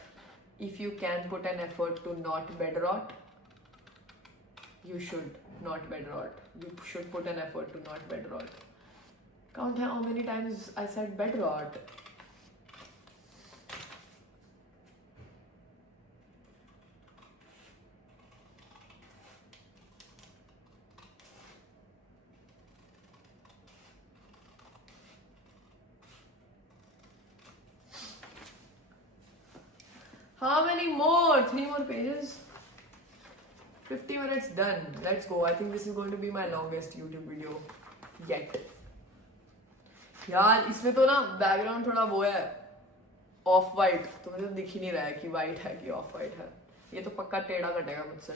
if you can put an effort to not bed rot, you should not bed rot. You should put an effort to not bed rot. Count how many times I said bed rot. How many more? 3 more pages. 50 minutes done. Let's go. I think this is going to be my longest YouTube video yet. यार इसमें तो ना background थोड़ा वो है of white, तो मुझे दिख ही नहीं रहा है कि वाइट है कि ऑफ वाइट है. ये तो पक्का टेढ़ा कटेगा मुझसे.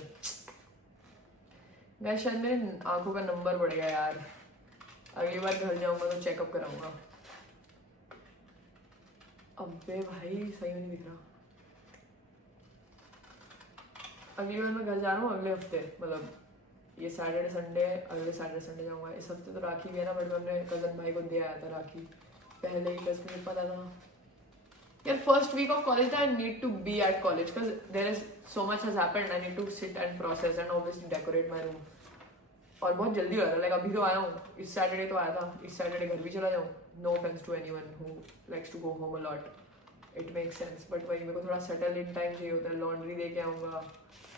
गाइस शायद मेरे आंखों का नंबर बढ़ गया यार. अगली बार घर जाऊंगा तो चेकअप कराऊंगा. अबे भाई सही नहीं दिख रहा. अगली बार मैं घर जा रहा हूँ अगले हफ्ते, मतलब ये सैटरडे संडे, अगले सैटरडे संडे जाऊंगा. इस हफ्ते तो राखी भी है ना, बट मैं अपने कजन भाई को दे आया था राखी पहले ही, बस मुझे पता था यार first week of college I need to be at college because there is so much has happened. I need to sit and process and obviously decorate my room. और बहुत जल्दी हो रहा था. लाइक अभी तो आया हूँ, इस सैटरडे तो आया था, इस सैटरडे घर भी चला जाऊँ. No offence to anyone who likes to go home a lot, it makes sense. But वही मेरे को थोड़ा सेटल इन टाइम चाहिए होता है. लॉन्ड्री दे के आऊँगा,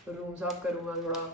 रूम साफ करूँगा थोड़ा.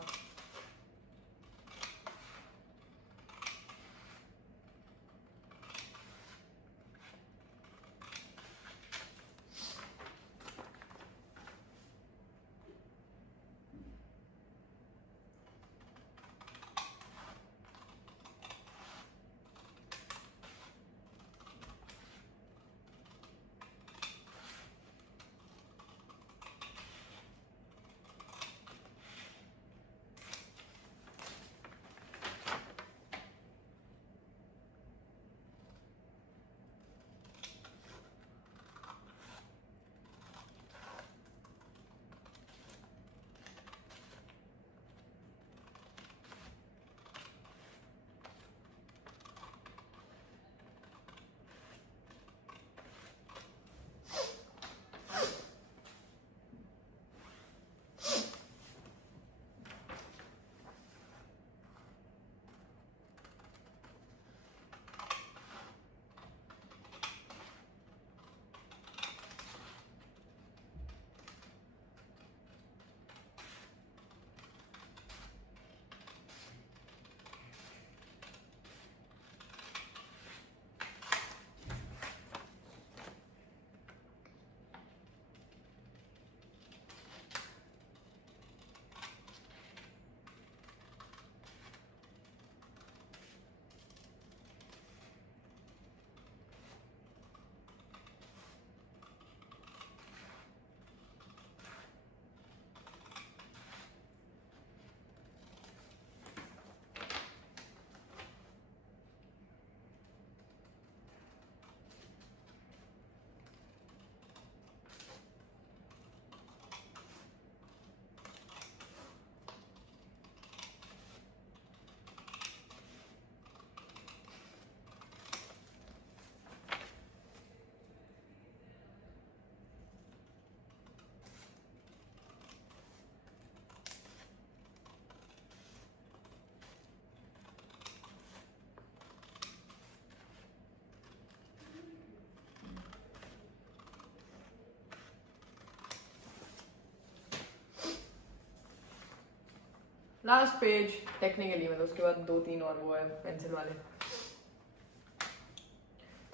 लास्ट पेज टेक्निकली, मतलब उसके बाद 2-3 और वो है पेंसिल वाले.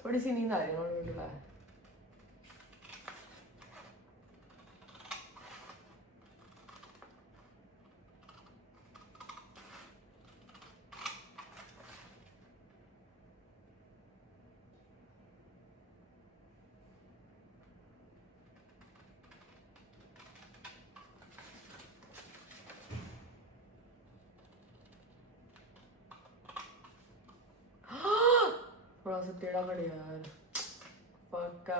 थोड़ी सी नींद आ रही है, नॉट गोइंग टू लाई. थोड़ा सा टेढ़ा कट गया यार. पक्का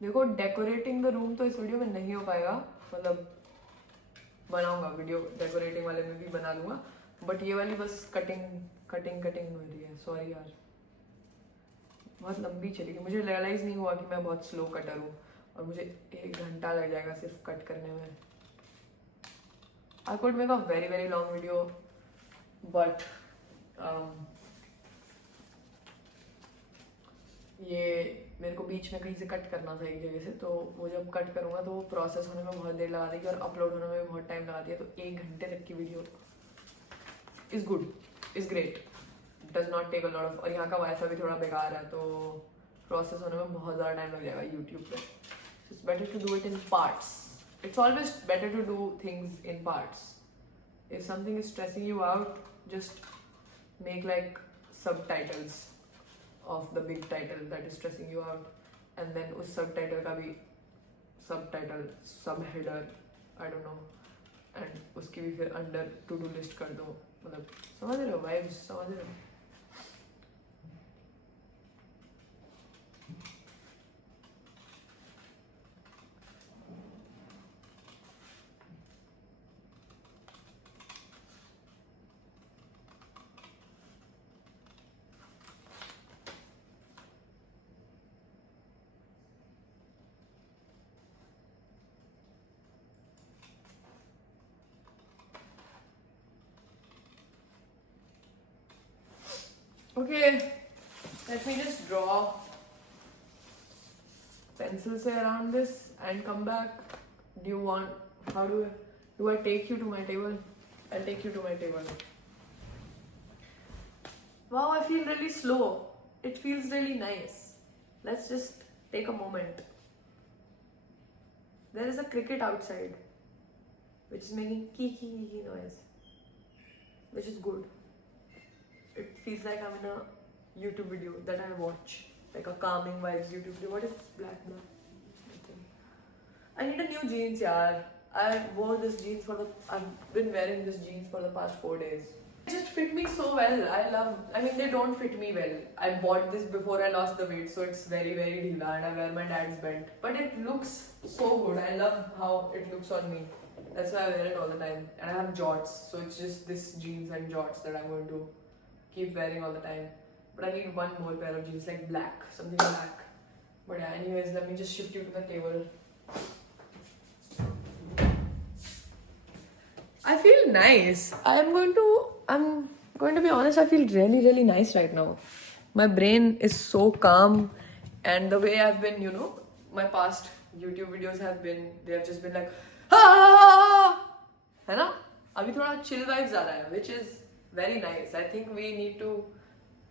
देखो डेकोरेटिंग द रूम तो इस वीडियो में नहीं हो पाएगा. मतलब बनाऊंगा वीडियो डेकोरेटिंग वाले में भी बना लूंगा, बट ये वाली बस कटिंग हो रही है. सॉरी यार, बहुत लंबी चलेगी. मुझे रियलाइज नहीं हुआ कि मैं बहुत स्लो कटर हूँ और मुझे 1 घंटा लग जाएगा सिर्फ कट करने में. I could make a very very long video, but ये मेरे को बीच में कहीं से कट करना था एक जगह से, तो वो जब कट करूँगा तो वो प्रोसेस होने में बहुत देर लगा देगी और अपलोड होने में बहुत टाइम लगा दिया, तो 1 घंटे तक की video is good, is great, does not take a lot of, और यहाँ का वाईफाई भी थोड़ा बेकार है तो प्रोसेस होने में बहुत ज़्यादा टाइम लग जाएगा यूट्यूब पे. It's better to do it in parts. It's always better to do things in parts. If something is stressing you out, just make like subtitles of the big title that is stressing you out, and then उस subtitle का भी subtitle, subheader, I don't know, and उसकी भी फिर under to do list कर दो. मतलब समझ रहे हो vibes, समझ रहे हो. Okay, let me just draw pencil से around this and come back. Do you want, how do I take you to my table? I'll take you to my table. Wow, I feel really slow. It feels really nice. Let's just take a moment. There is a cricket outside which is making kee noise, which is good. It feels like I'm in a YouTube video that I watch, like a calming vibes YouTube video. What is this black? I need a new jeans, yaar. I wore this jeans I've been wearing this jeans for the past 4 days. It just fit me so well. I mean they don't fit me well. I bought this before I lost the weight, so it's very very dhila and I wear my dad's belt. But it looks so good. I love how it looks on me. That's why I wear it all the time. And I have jorts, so it's just this jeans and jorts that I'm going to keep wearing all the time. But I need one more pair of jeans, like black, something black. But yeah, anyways, let me just shift you to the table. I feel nice. I'm going to be honest, I feel really, really nice right now. My brain is so calm, and the way I've been, my past YouTube videos they have just been like, है ना? अभी थोड़ा chill vibes आ रहा है, which is very nice. I think we need to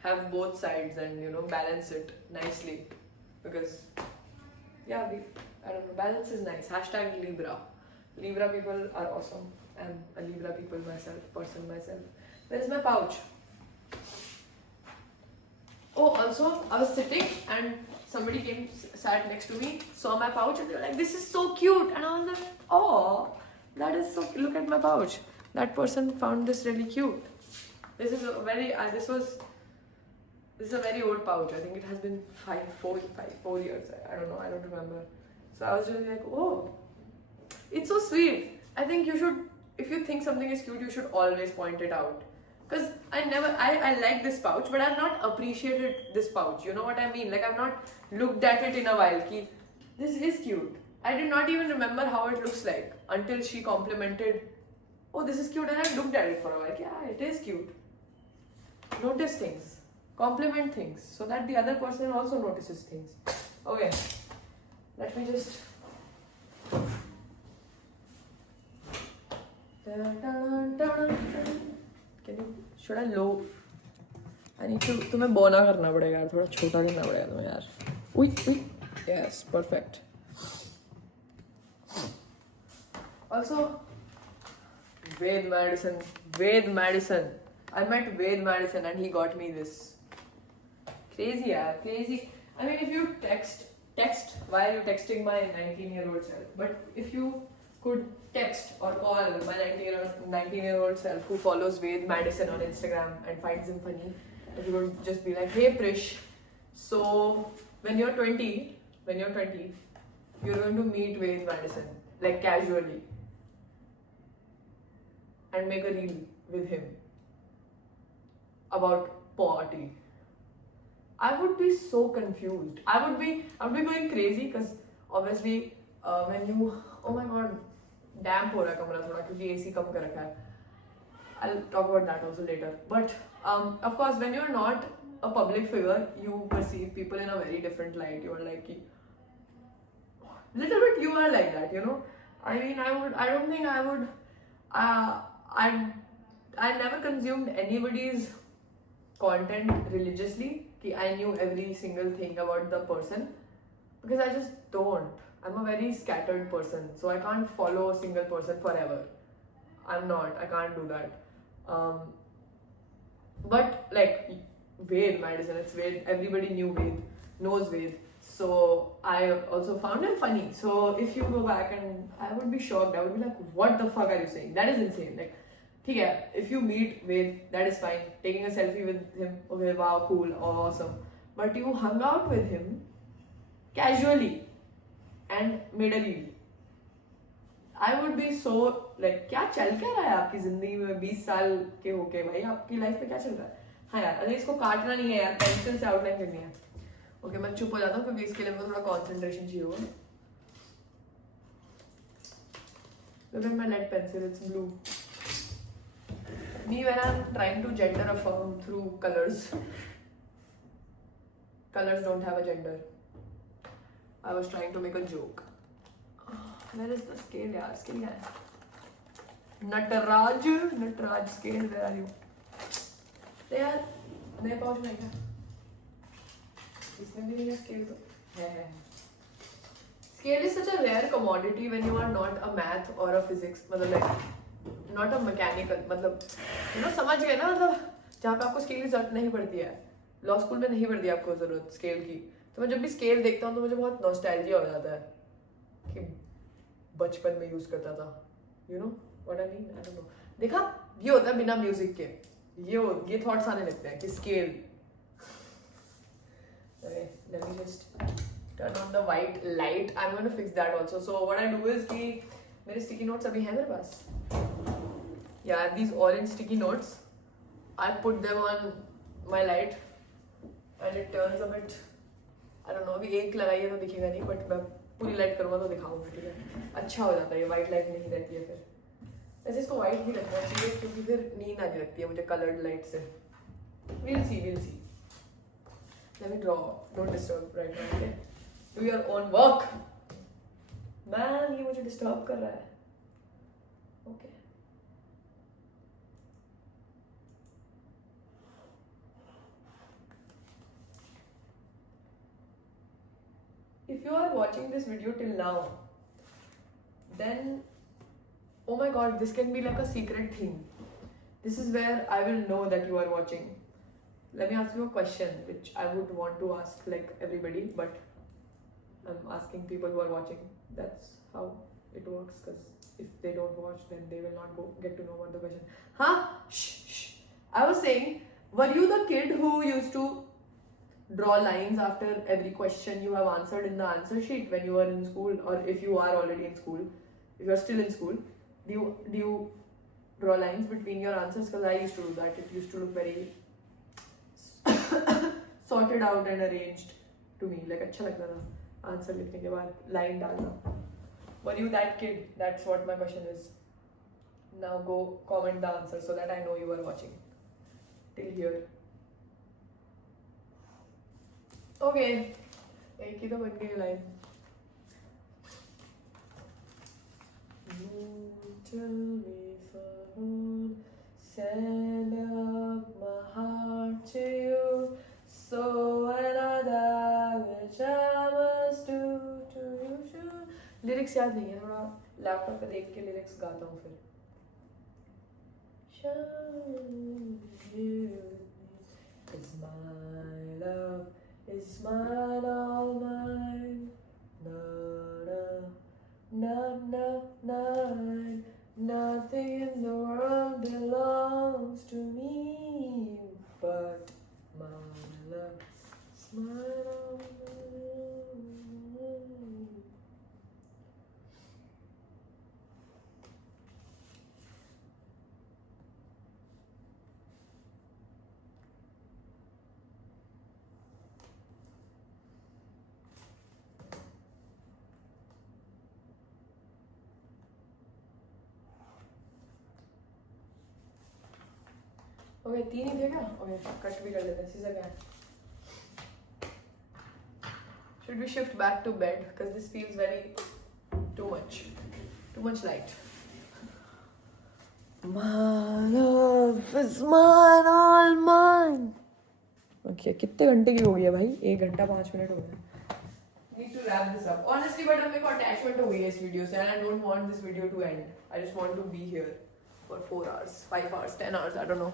have both sides and balance it nicely, because I don't know, balance is nice. Hashtag Libra. Libra people are awesome. I'm a Libra person myself. Where is my pouch? Oh, also I was sitting and somebody sat next to me, saw my pouch and they were like, "This is so cute," and I was like, "Oh, that is so. Look at my pouch. That person found this really cute." This is a very old pouch. I think it has been 4 years. I don't know. I don't remember. So I was really like, oh, it's so sweet. I think you should, if you think something is cute, you should always point it out. Because I like this pouch, but I've not appreciated this pouch. You know what I mean? Like I've not looked at it in a while. Ki, this is cute. I did not even remember how it looks like until she complimented, oh, this is cute, and I looked at it for a while. Yeah, it is cute. Notice things. Compliment things so that the other person also notices things. Okay, let me just. Should I low? I need to. तुम्हें बोना करना पड़ेगा यार, थोड़ा छोटा करना पड़ेगा तुम्हें यार. Wait. Yes, perfect. Also, Ved Madison. I met Ved Madison and he got me this. Crazy, yeah, crazy. I mean, if you text while you're texting my 19-year-old self, but if you could text or call my 19-year-old self who follows Ved Madison on Instagram and finds him funny, if you would just be like, hey Prish, so when you're 20, you're going to meet Ved Madison, like casually, and make a reel with him about party. I would be so confused. I would be going crazy because obviously when you, oh my god, damp हो रहा है कमरा थोड़ा क्योंकि AC कम कर रखा है. I'll talk about that also later. But of course, when you're not a public figure, you perceive people in a very different light. You are like, little bit you are like that, you know. I mean, I don't think I would, I never consumed anybody's content religiously. Ki I knew every single thing about the person, because I just don't. I'm a very scattered person, so I can't follow a single person forever. I can't do that. But like Ved Madison, it's Ved. Everybody knew Ved, knows Ved. So I also found him funny. So if you go back, and I would be shocked. I would be like, what the fuck are you saying? That is insane. Like, okay, if you meet Ved, that is fine. Taking a selfie with him, okay, wow, cool, awesome. But you hung out with him casually and made a reel. I would be so like, क्या चल क्या रहा है आपकी जिंदगी में 20 साल के होके भाई, आपकी लाइफ में क्या चल रहा है? हाँ यार, अरे इसको काटना नहीं है यार, पेंसिल से आउटलाइन करनी है. ओके, मैं चुप हो जाता हूँ क्योंकि इसके लिए मुझे थोड़ा कंसंट्रेशन चाहिए होगा. Look at my lead pencil, it's blue. Me when I'm trying to gender affirm through colors. Colors don't have a gender. I was trying to make a joke. Where is the scale yaar? Scale kya hai? Nataraj scale, where are you? तो यार मेरे pouch में क्या? इसमें भी नहीं है scale तो है. Scale is such a rare commodity when you are not a math or a physics, मतलब like not a mechanical, मतलब you know, समझ गए ना, मतलब जहाँ पे आपको scale की जरूरत नहीं पड़ती है. लॉ स्कूल में नहीं पड़ती आपको जरूरत स्केल की. तो मैं जब भी स्केल देखता हूँ तो मुझे बहुत नॉस्टैल्जिया हो जाता है कि बचपन में यूज करता था. You know what I mean? I don't no. देखा, ये होता है बिना म्यूजिक के, ये थॉट्स आने लगते हैं कि scale. Let me just turn on the white light. I'm going to fix that also. So what I do is कि मेरे sticky notes अभी हैं मेरे पास. Yeah, I have these orange sticky notes. I put them on my light and it turns a bit, I don't know, अभी एक लगाइए तो दिखेगा नहीं, बट मैं पूरी लाइट करूँगा तो दिखाऊंगा. ठीक है, अच्छा हो जाता है ये, वाइट लाइट नहीं रहती है. फिर वैसे इसको वाइट भी रखना चाहिए क्योंकि फिर नींद आने लगती है मुझे कलर्ड लाइट से. We'll see. Let me draw. Don't disturb right now. Okay? Do your own work. Man, ये मुझे disturb कर रहा है. Okay. If you are watching this video till now, then oh my god, this can be like a secret thing. This is where I will know that you are watching. Let me ask you a question which I would want to ask like everybody, but I'm asking people who are watching. That's how it works, because if they don't watch, then they will not get to know what the question. Huh? Shh. I was saying, were you the kid who used to draw lines after every question you have answered in the answer sheet when you were in school, or if you are already in school, if you are still in school, do you draw lines between your answers? Because I used to do that. It used to look very sorted out and arranged to me. Like अच्छा लगता था answer लिखने के बाद line डालना. Were you that kid? That's what my question is. Now go comment the answer so that I know you are watching till here. Okay, एक ही तो बन गई line. Tell me someone send up my heart to you, so when I die, which I must do to you sure. Lyrics याद नहीं है, थोड़ा laptop पे देख के लिरिक्स गाता हूँ फिर. Is my love, is mine all mine, nine. Nothing in the world belongs to me but my love, is mine all mine. Okay, 3 ही थे क्या? ओके, कट भी कर लेते हैं. सीधा क्या है? Should we shift back to bed? Because this feels very too much light. My love is mine, all mine. Okay, कितने घंटे की हो गई है भाई? 1 घंटा 5 मिनट हो गया. Need to wrap this up. Honestly, but मेरे को attachment हो गई है इस वीडियो से, and I don't want this video to end. I just want to be here for 4 hours, 5 hours, 10 hours. I don't know.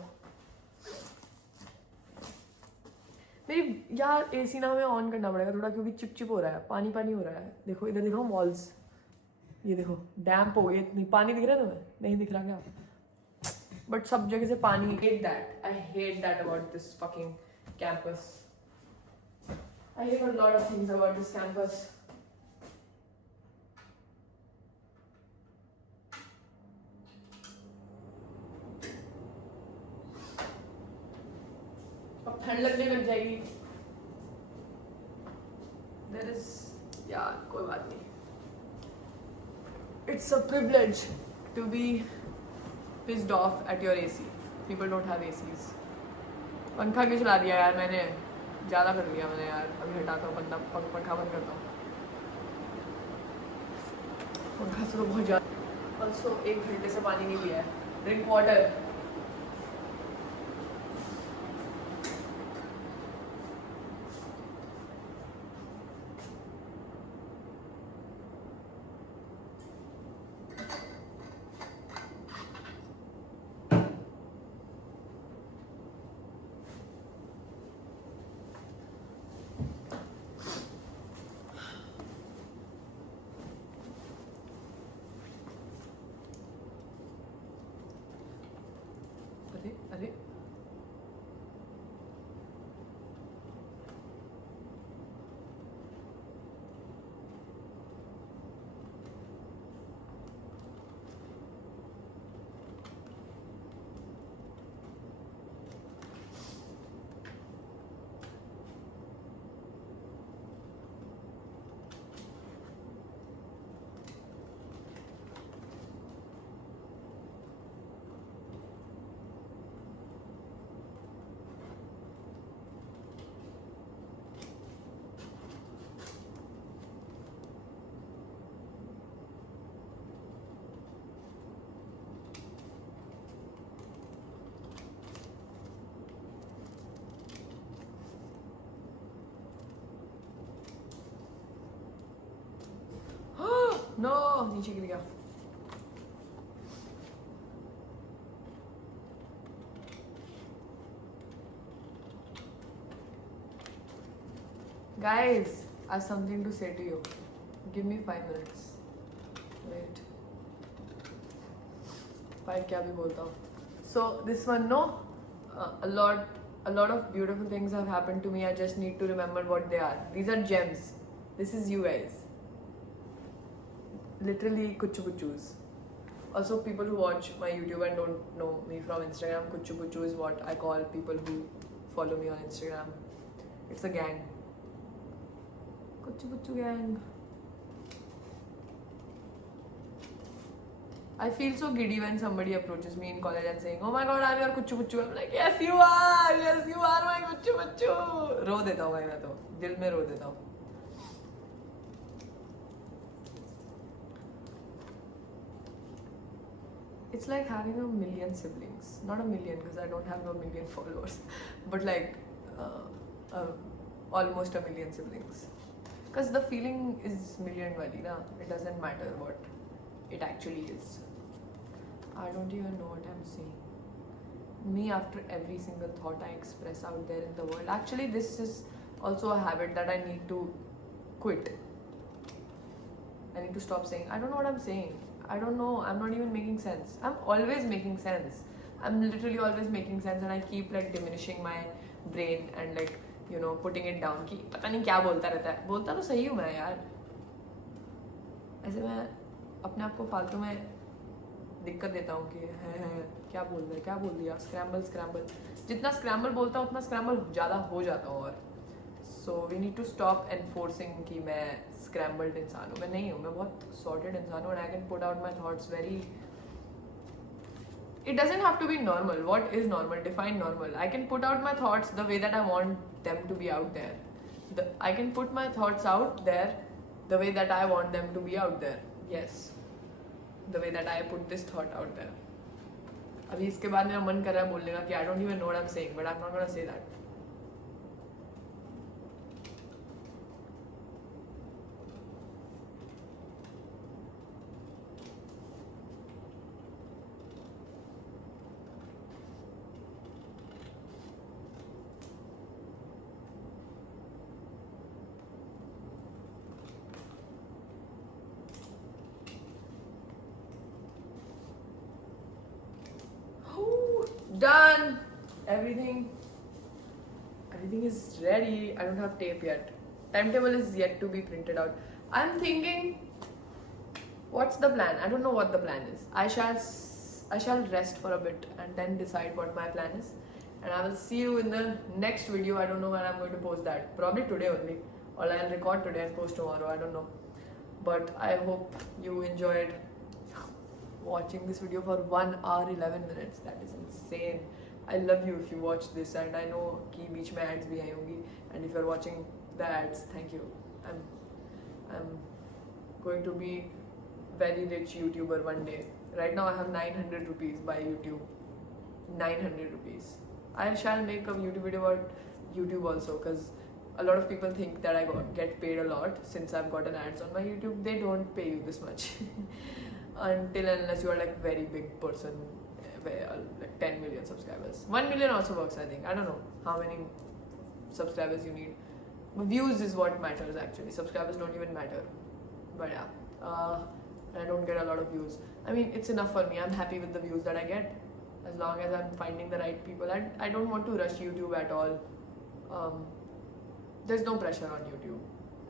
मेरी यार एसी ना हमें ऑन करना पड़ेगा थोड़ा, क्योंकि चिपचिप हो रहा है, पानी पानी हो रहा है. देखो इधर देखो वॉल्स, ये देखो डैम्प हो गई इतनी. पानी दिख रहा है तुम्हें? नहीं दिख रहा क्या? बट सब जगह से पानी. I hate that about this fucking campus. I hate a lot of things about this campus. अब ठंड लगने लग जाएगी. There is, यार कोई बात नहीं. It's a privilege to be pissed off at your AC. People don't have ACs. पंखा क्यों चला दिया यार मैंने? ज़्यादा कर लिया मैंने यार. अभी हटाता हूँ पंखा बंद करता हूँ. पंखा से तो बहुत ज़्यादा. Also 1 घंटे से पानी नहीं लिया है. Drink water. अरे नो, नीचे गिर गया. Guys, I have something to say to you. Give me 5 minutes. Wait. 5 क्या भी बोलता हूँ. So this one, no, a lot of beautiful things have happened to me. I just need to remember what they are. These are gems. This is you guys. Literally kuchu kuchus. Also, people who watch my YouTube and don't know me from Instagram, kuchu kuchu is what I call people who follow me on Instagram. It's a gang. Kuchu kuchu gang. I feel so giddy when somebody approaches me in college and saying, "Oh my God, I'm your kuchu kuchu." I'm like, "Yes, you are. Yes, you are my kuchu kuchu." रो देता हूँ भाई मैं तो, दिल में रो देता हूँ. It's like having a million siblings. Not a million because I don't have a million followers, but like almost a million siblings. Because the feeling is million wali na. It doesn't matter what it actually is. I don't even know what I'm saying. Me, after every single thought I express out there in the world. Actually, this is also a habit that I need to quit. I need to stop saying. I don't know what I'm saying. I don't know. I'm not even making sense. I'm always making sense. I'm literally always making sense, and I keep like diminishing my brain and like, you know, putting it down कि पता नहीं क्या बोलता रहता है. बोलता तो सही हूँ मैं यार. ऐसे मैं अपने आप को फालतू में दिक्कत देता हूँ कि है क्या बोल रहा है, क्या बोल दिया. स्क्रैम्बल. जितना स्क्रैम्बल बोलता हूँ उतना स्क्रैम्बल ज़्यादा हो जाता हूँ. और so we need to stop enforcing कि मैं स्क्रैम्बल्ड इंसान हूँ. मैं नहीं हूँ. मैं बहुत सॉर्टेड इंसान हूँ. And I can put out my thoughts very. It doesn't have to be normal. What is normal? Define normal. I can put out my thoughts the way that I want them to be out there. I can put my thoughts out there the way that I want them to be out there. Yes, the way that I put this thought out there. अभी इसके बाद मेरा मन कर रहा है बोलने का कि I don't even know what I'm saying, but I'm not gonna say that. Done. Everything is ready. I don't have tape yet. Timetable is yet to be printed out. I'm thinking, what's the plan? I don't know what the plan is. I shall rest for a bit and then decide what my plan is. And I will see you in the next video. I don't know when I'm going to post that. Probably today only. Or I'll record today and post tomorrow. I don't know. But I hope you enjoyed watching this video for 1 hour 11 minutes. That is insane. I love you if you watch this, and I know कि बीच में ads भी आई होंगी, and if you're watching the ads, thank you. I'm going to be very rich YouTuber one day. Right now I have 900 rupees by YouTube. 900 rupees. I shall make a YouTube video about YouTube also, because a lot of people think that I get paid a lot since I've gotten ads on my YouTube. They don't pay you this much. Until and unless you are like very big person, like 10 million subscribers. 1 million also works, I think. I don't know how many subscribers you need. Views is what matters actually. Subscribers don't even matter. But yeah, I don't get a lot of views. I mean, it's enough for me. I'm happy with the views that I get, as long as I'm finding the right people. And I don't want to rush YouTube at all. There's no pressure on YouTube.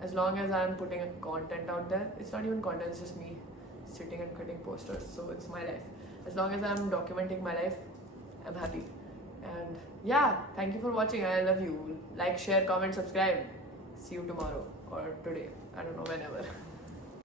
As long as I'm putting content out there, it's not even content, it's just me sitting and cutting posters. So it's my life. As long as I'm documenting my life, I'm happy. And yeah, thank you for watching. I love you. Like, share, comment, subscribe. See you tomorrow or today. I don't know, whenever.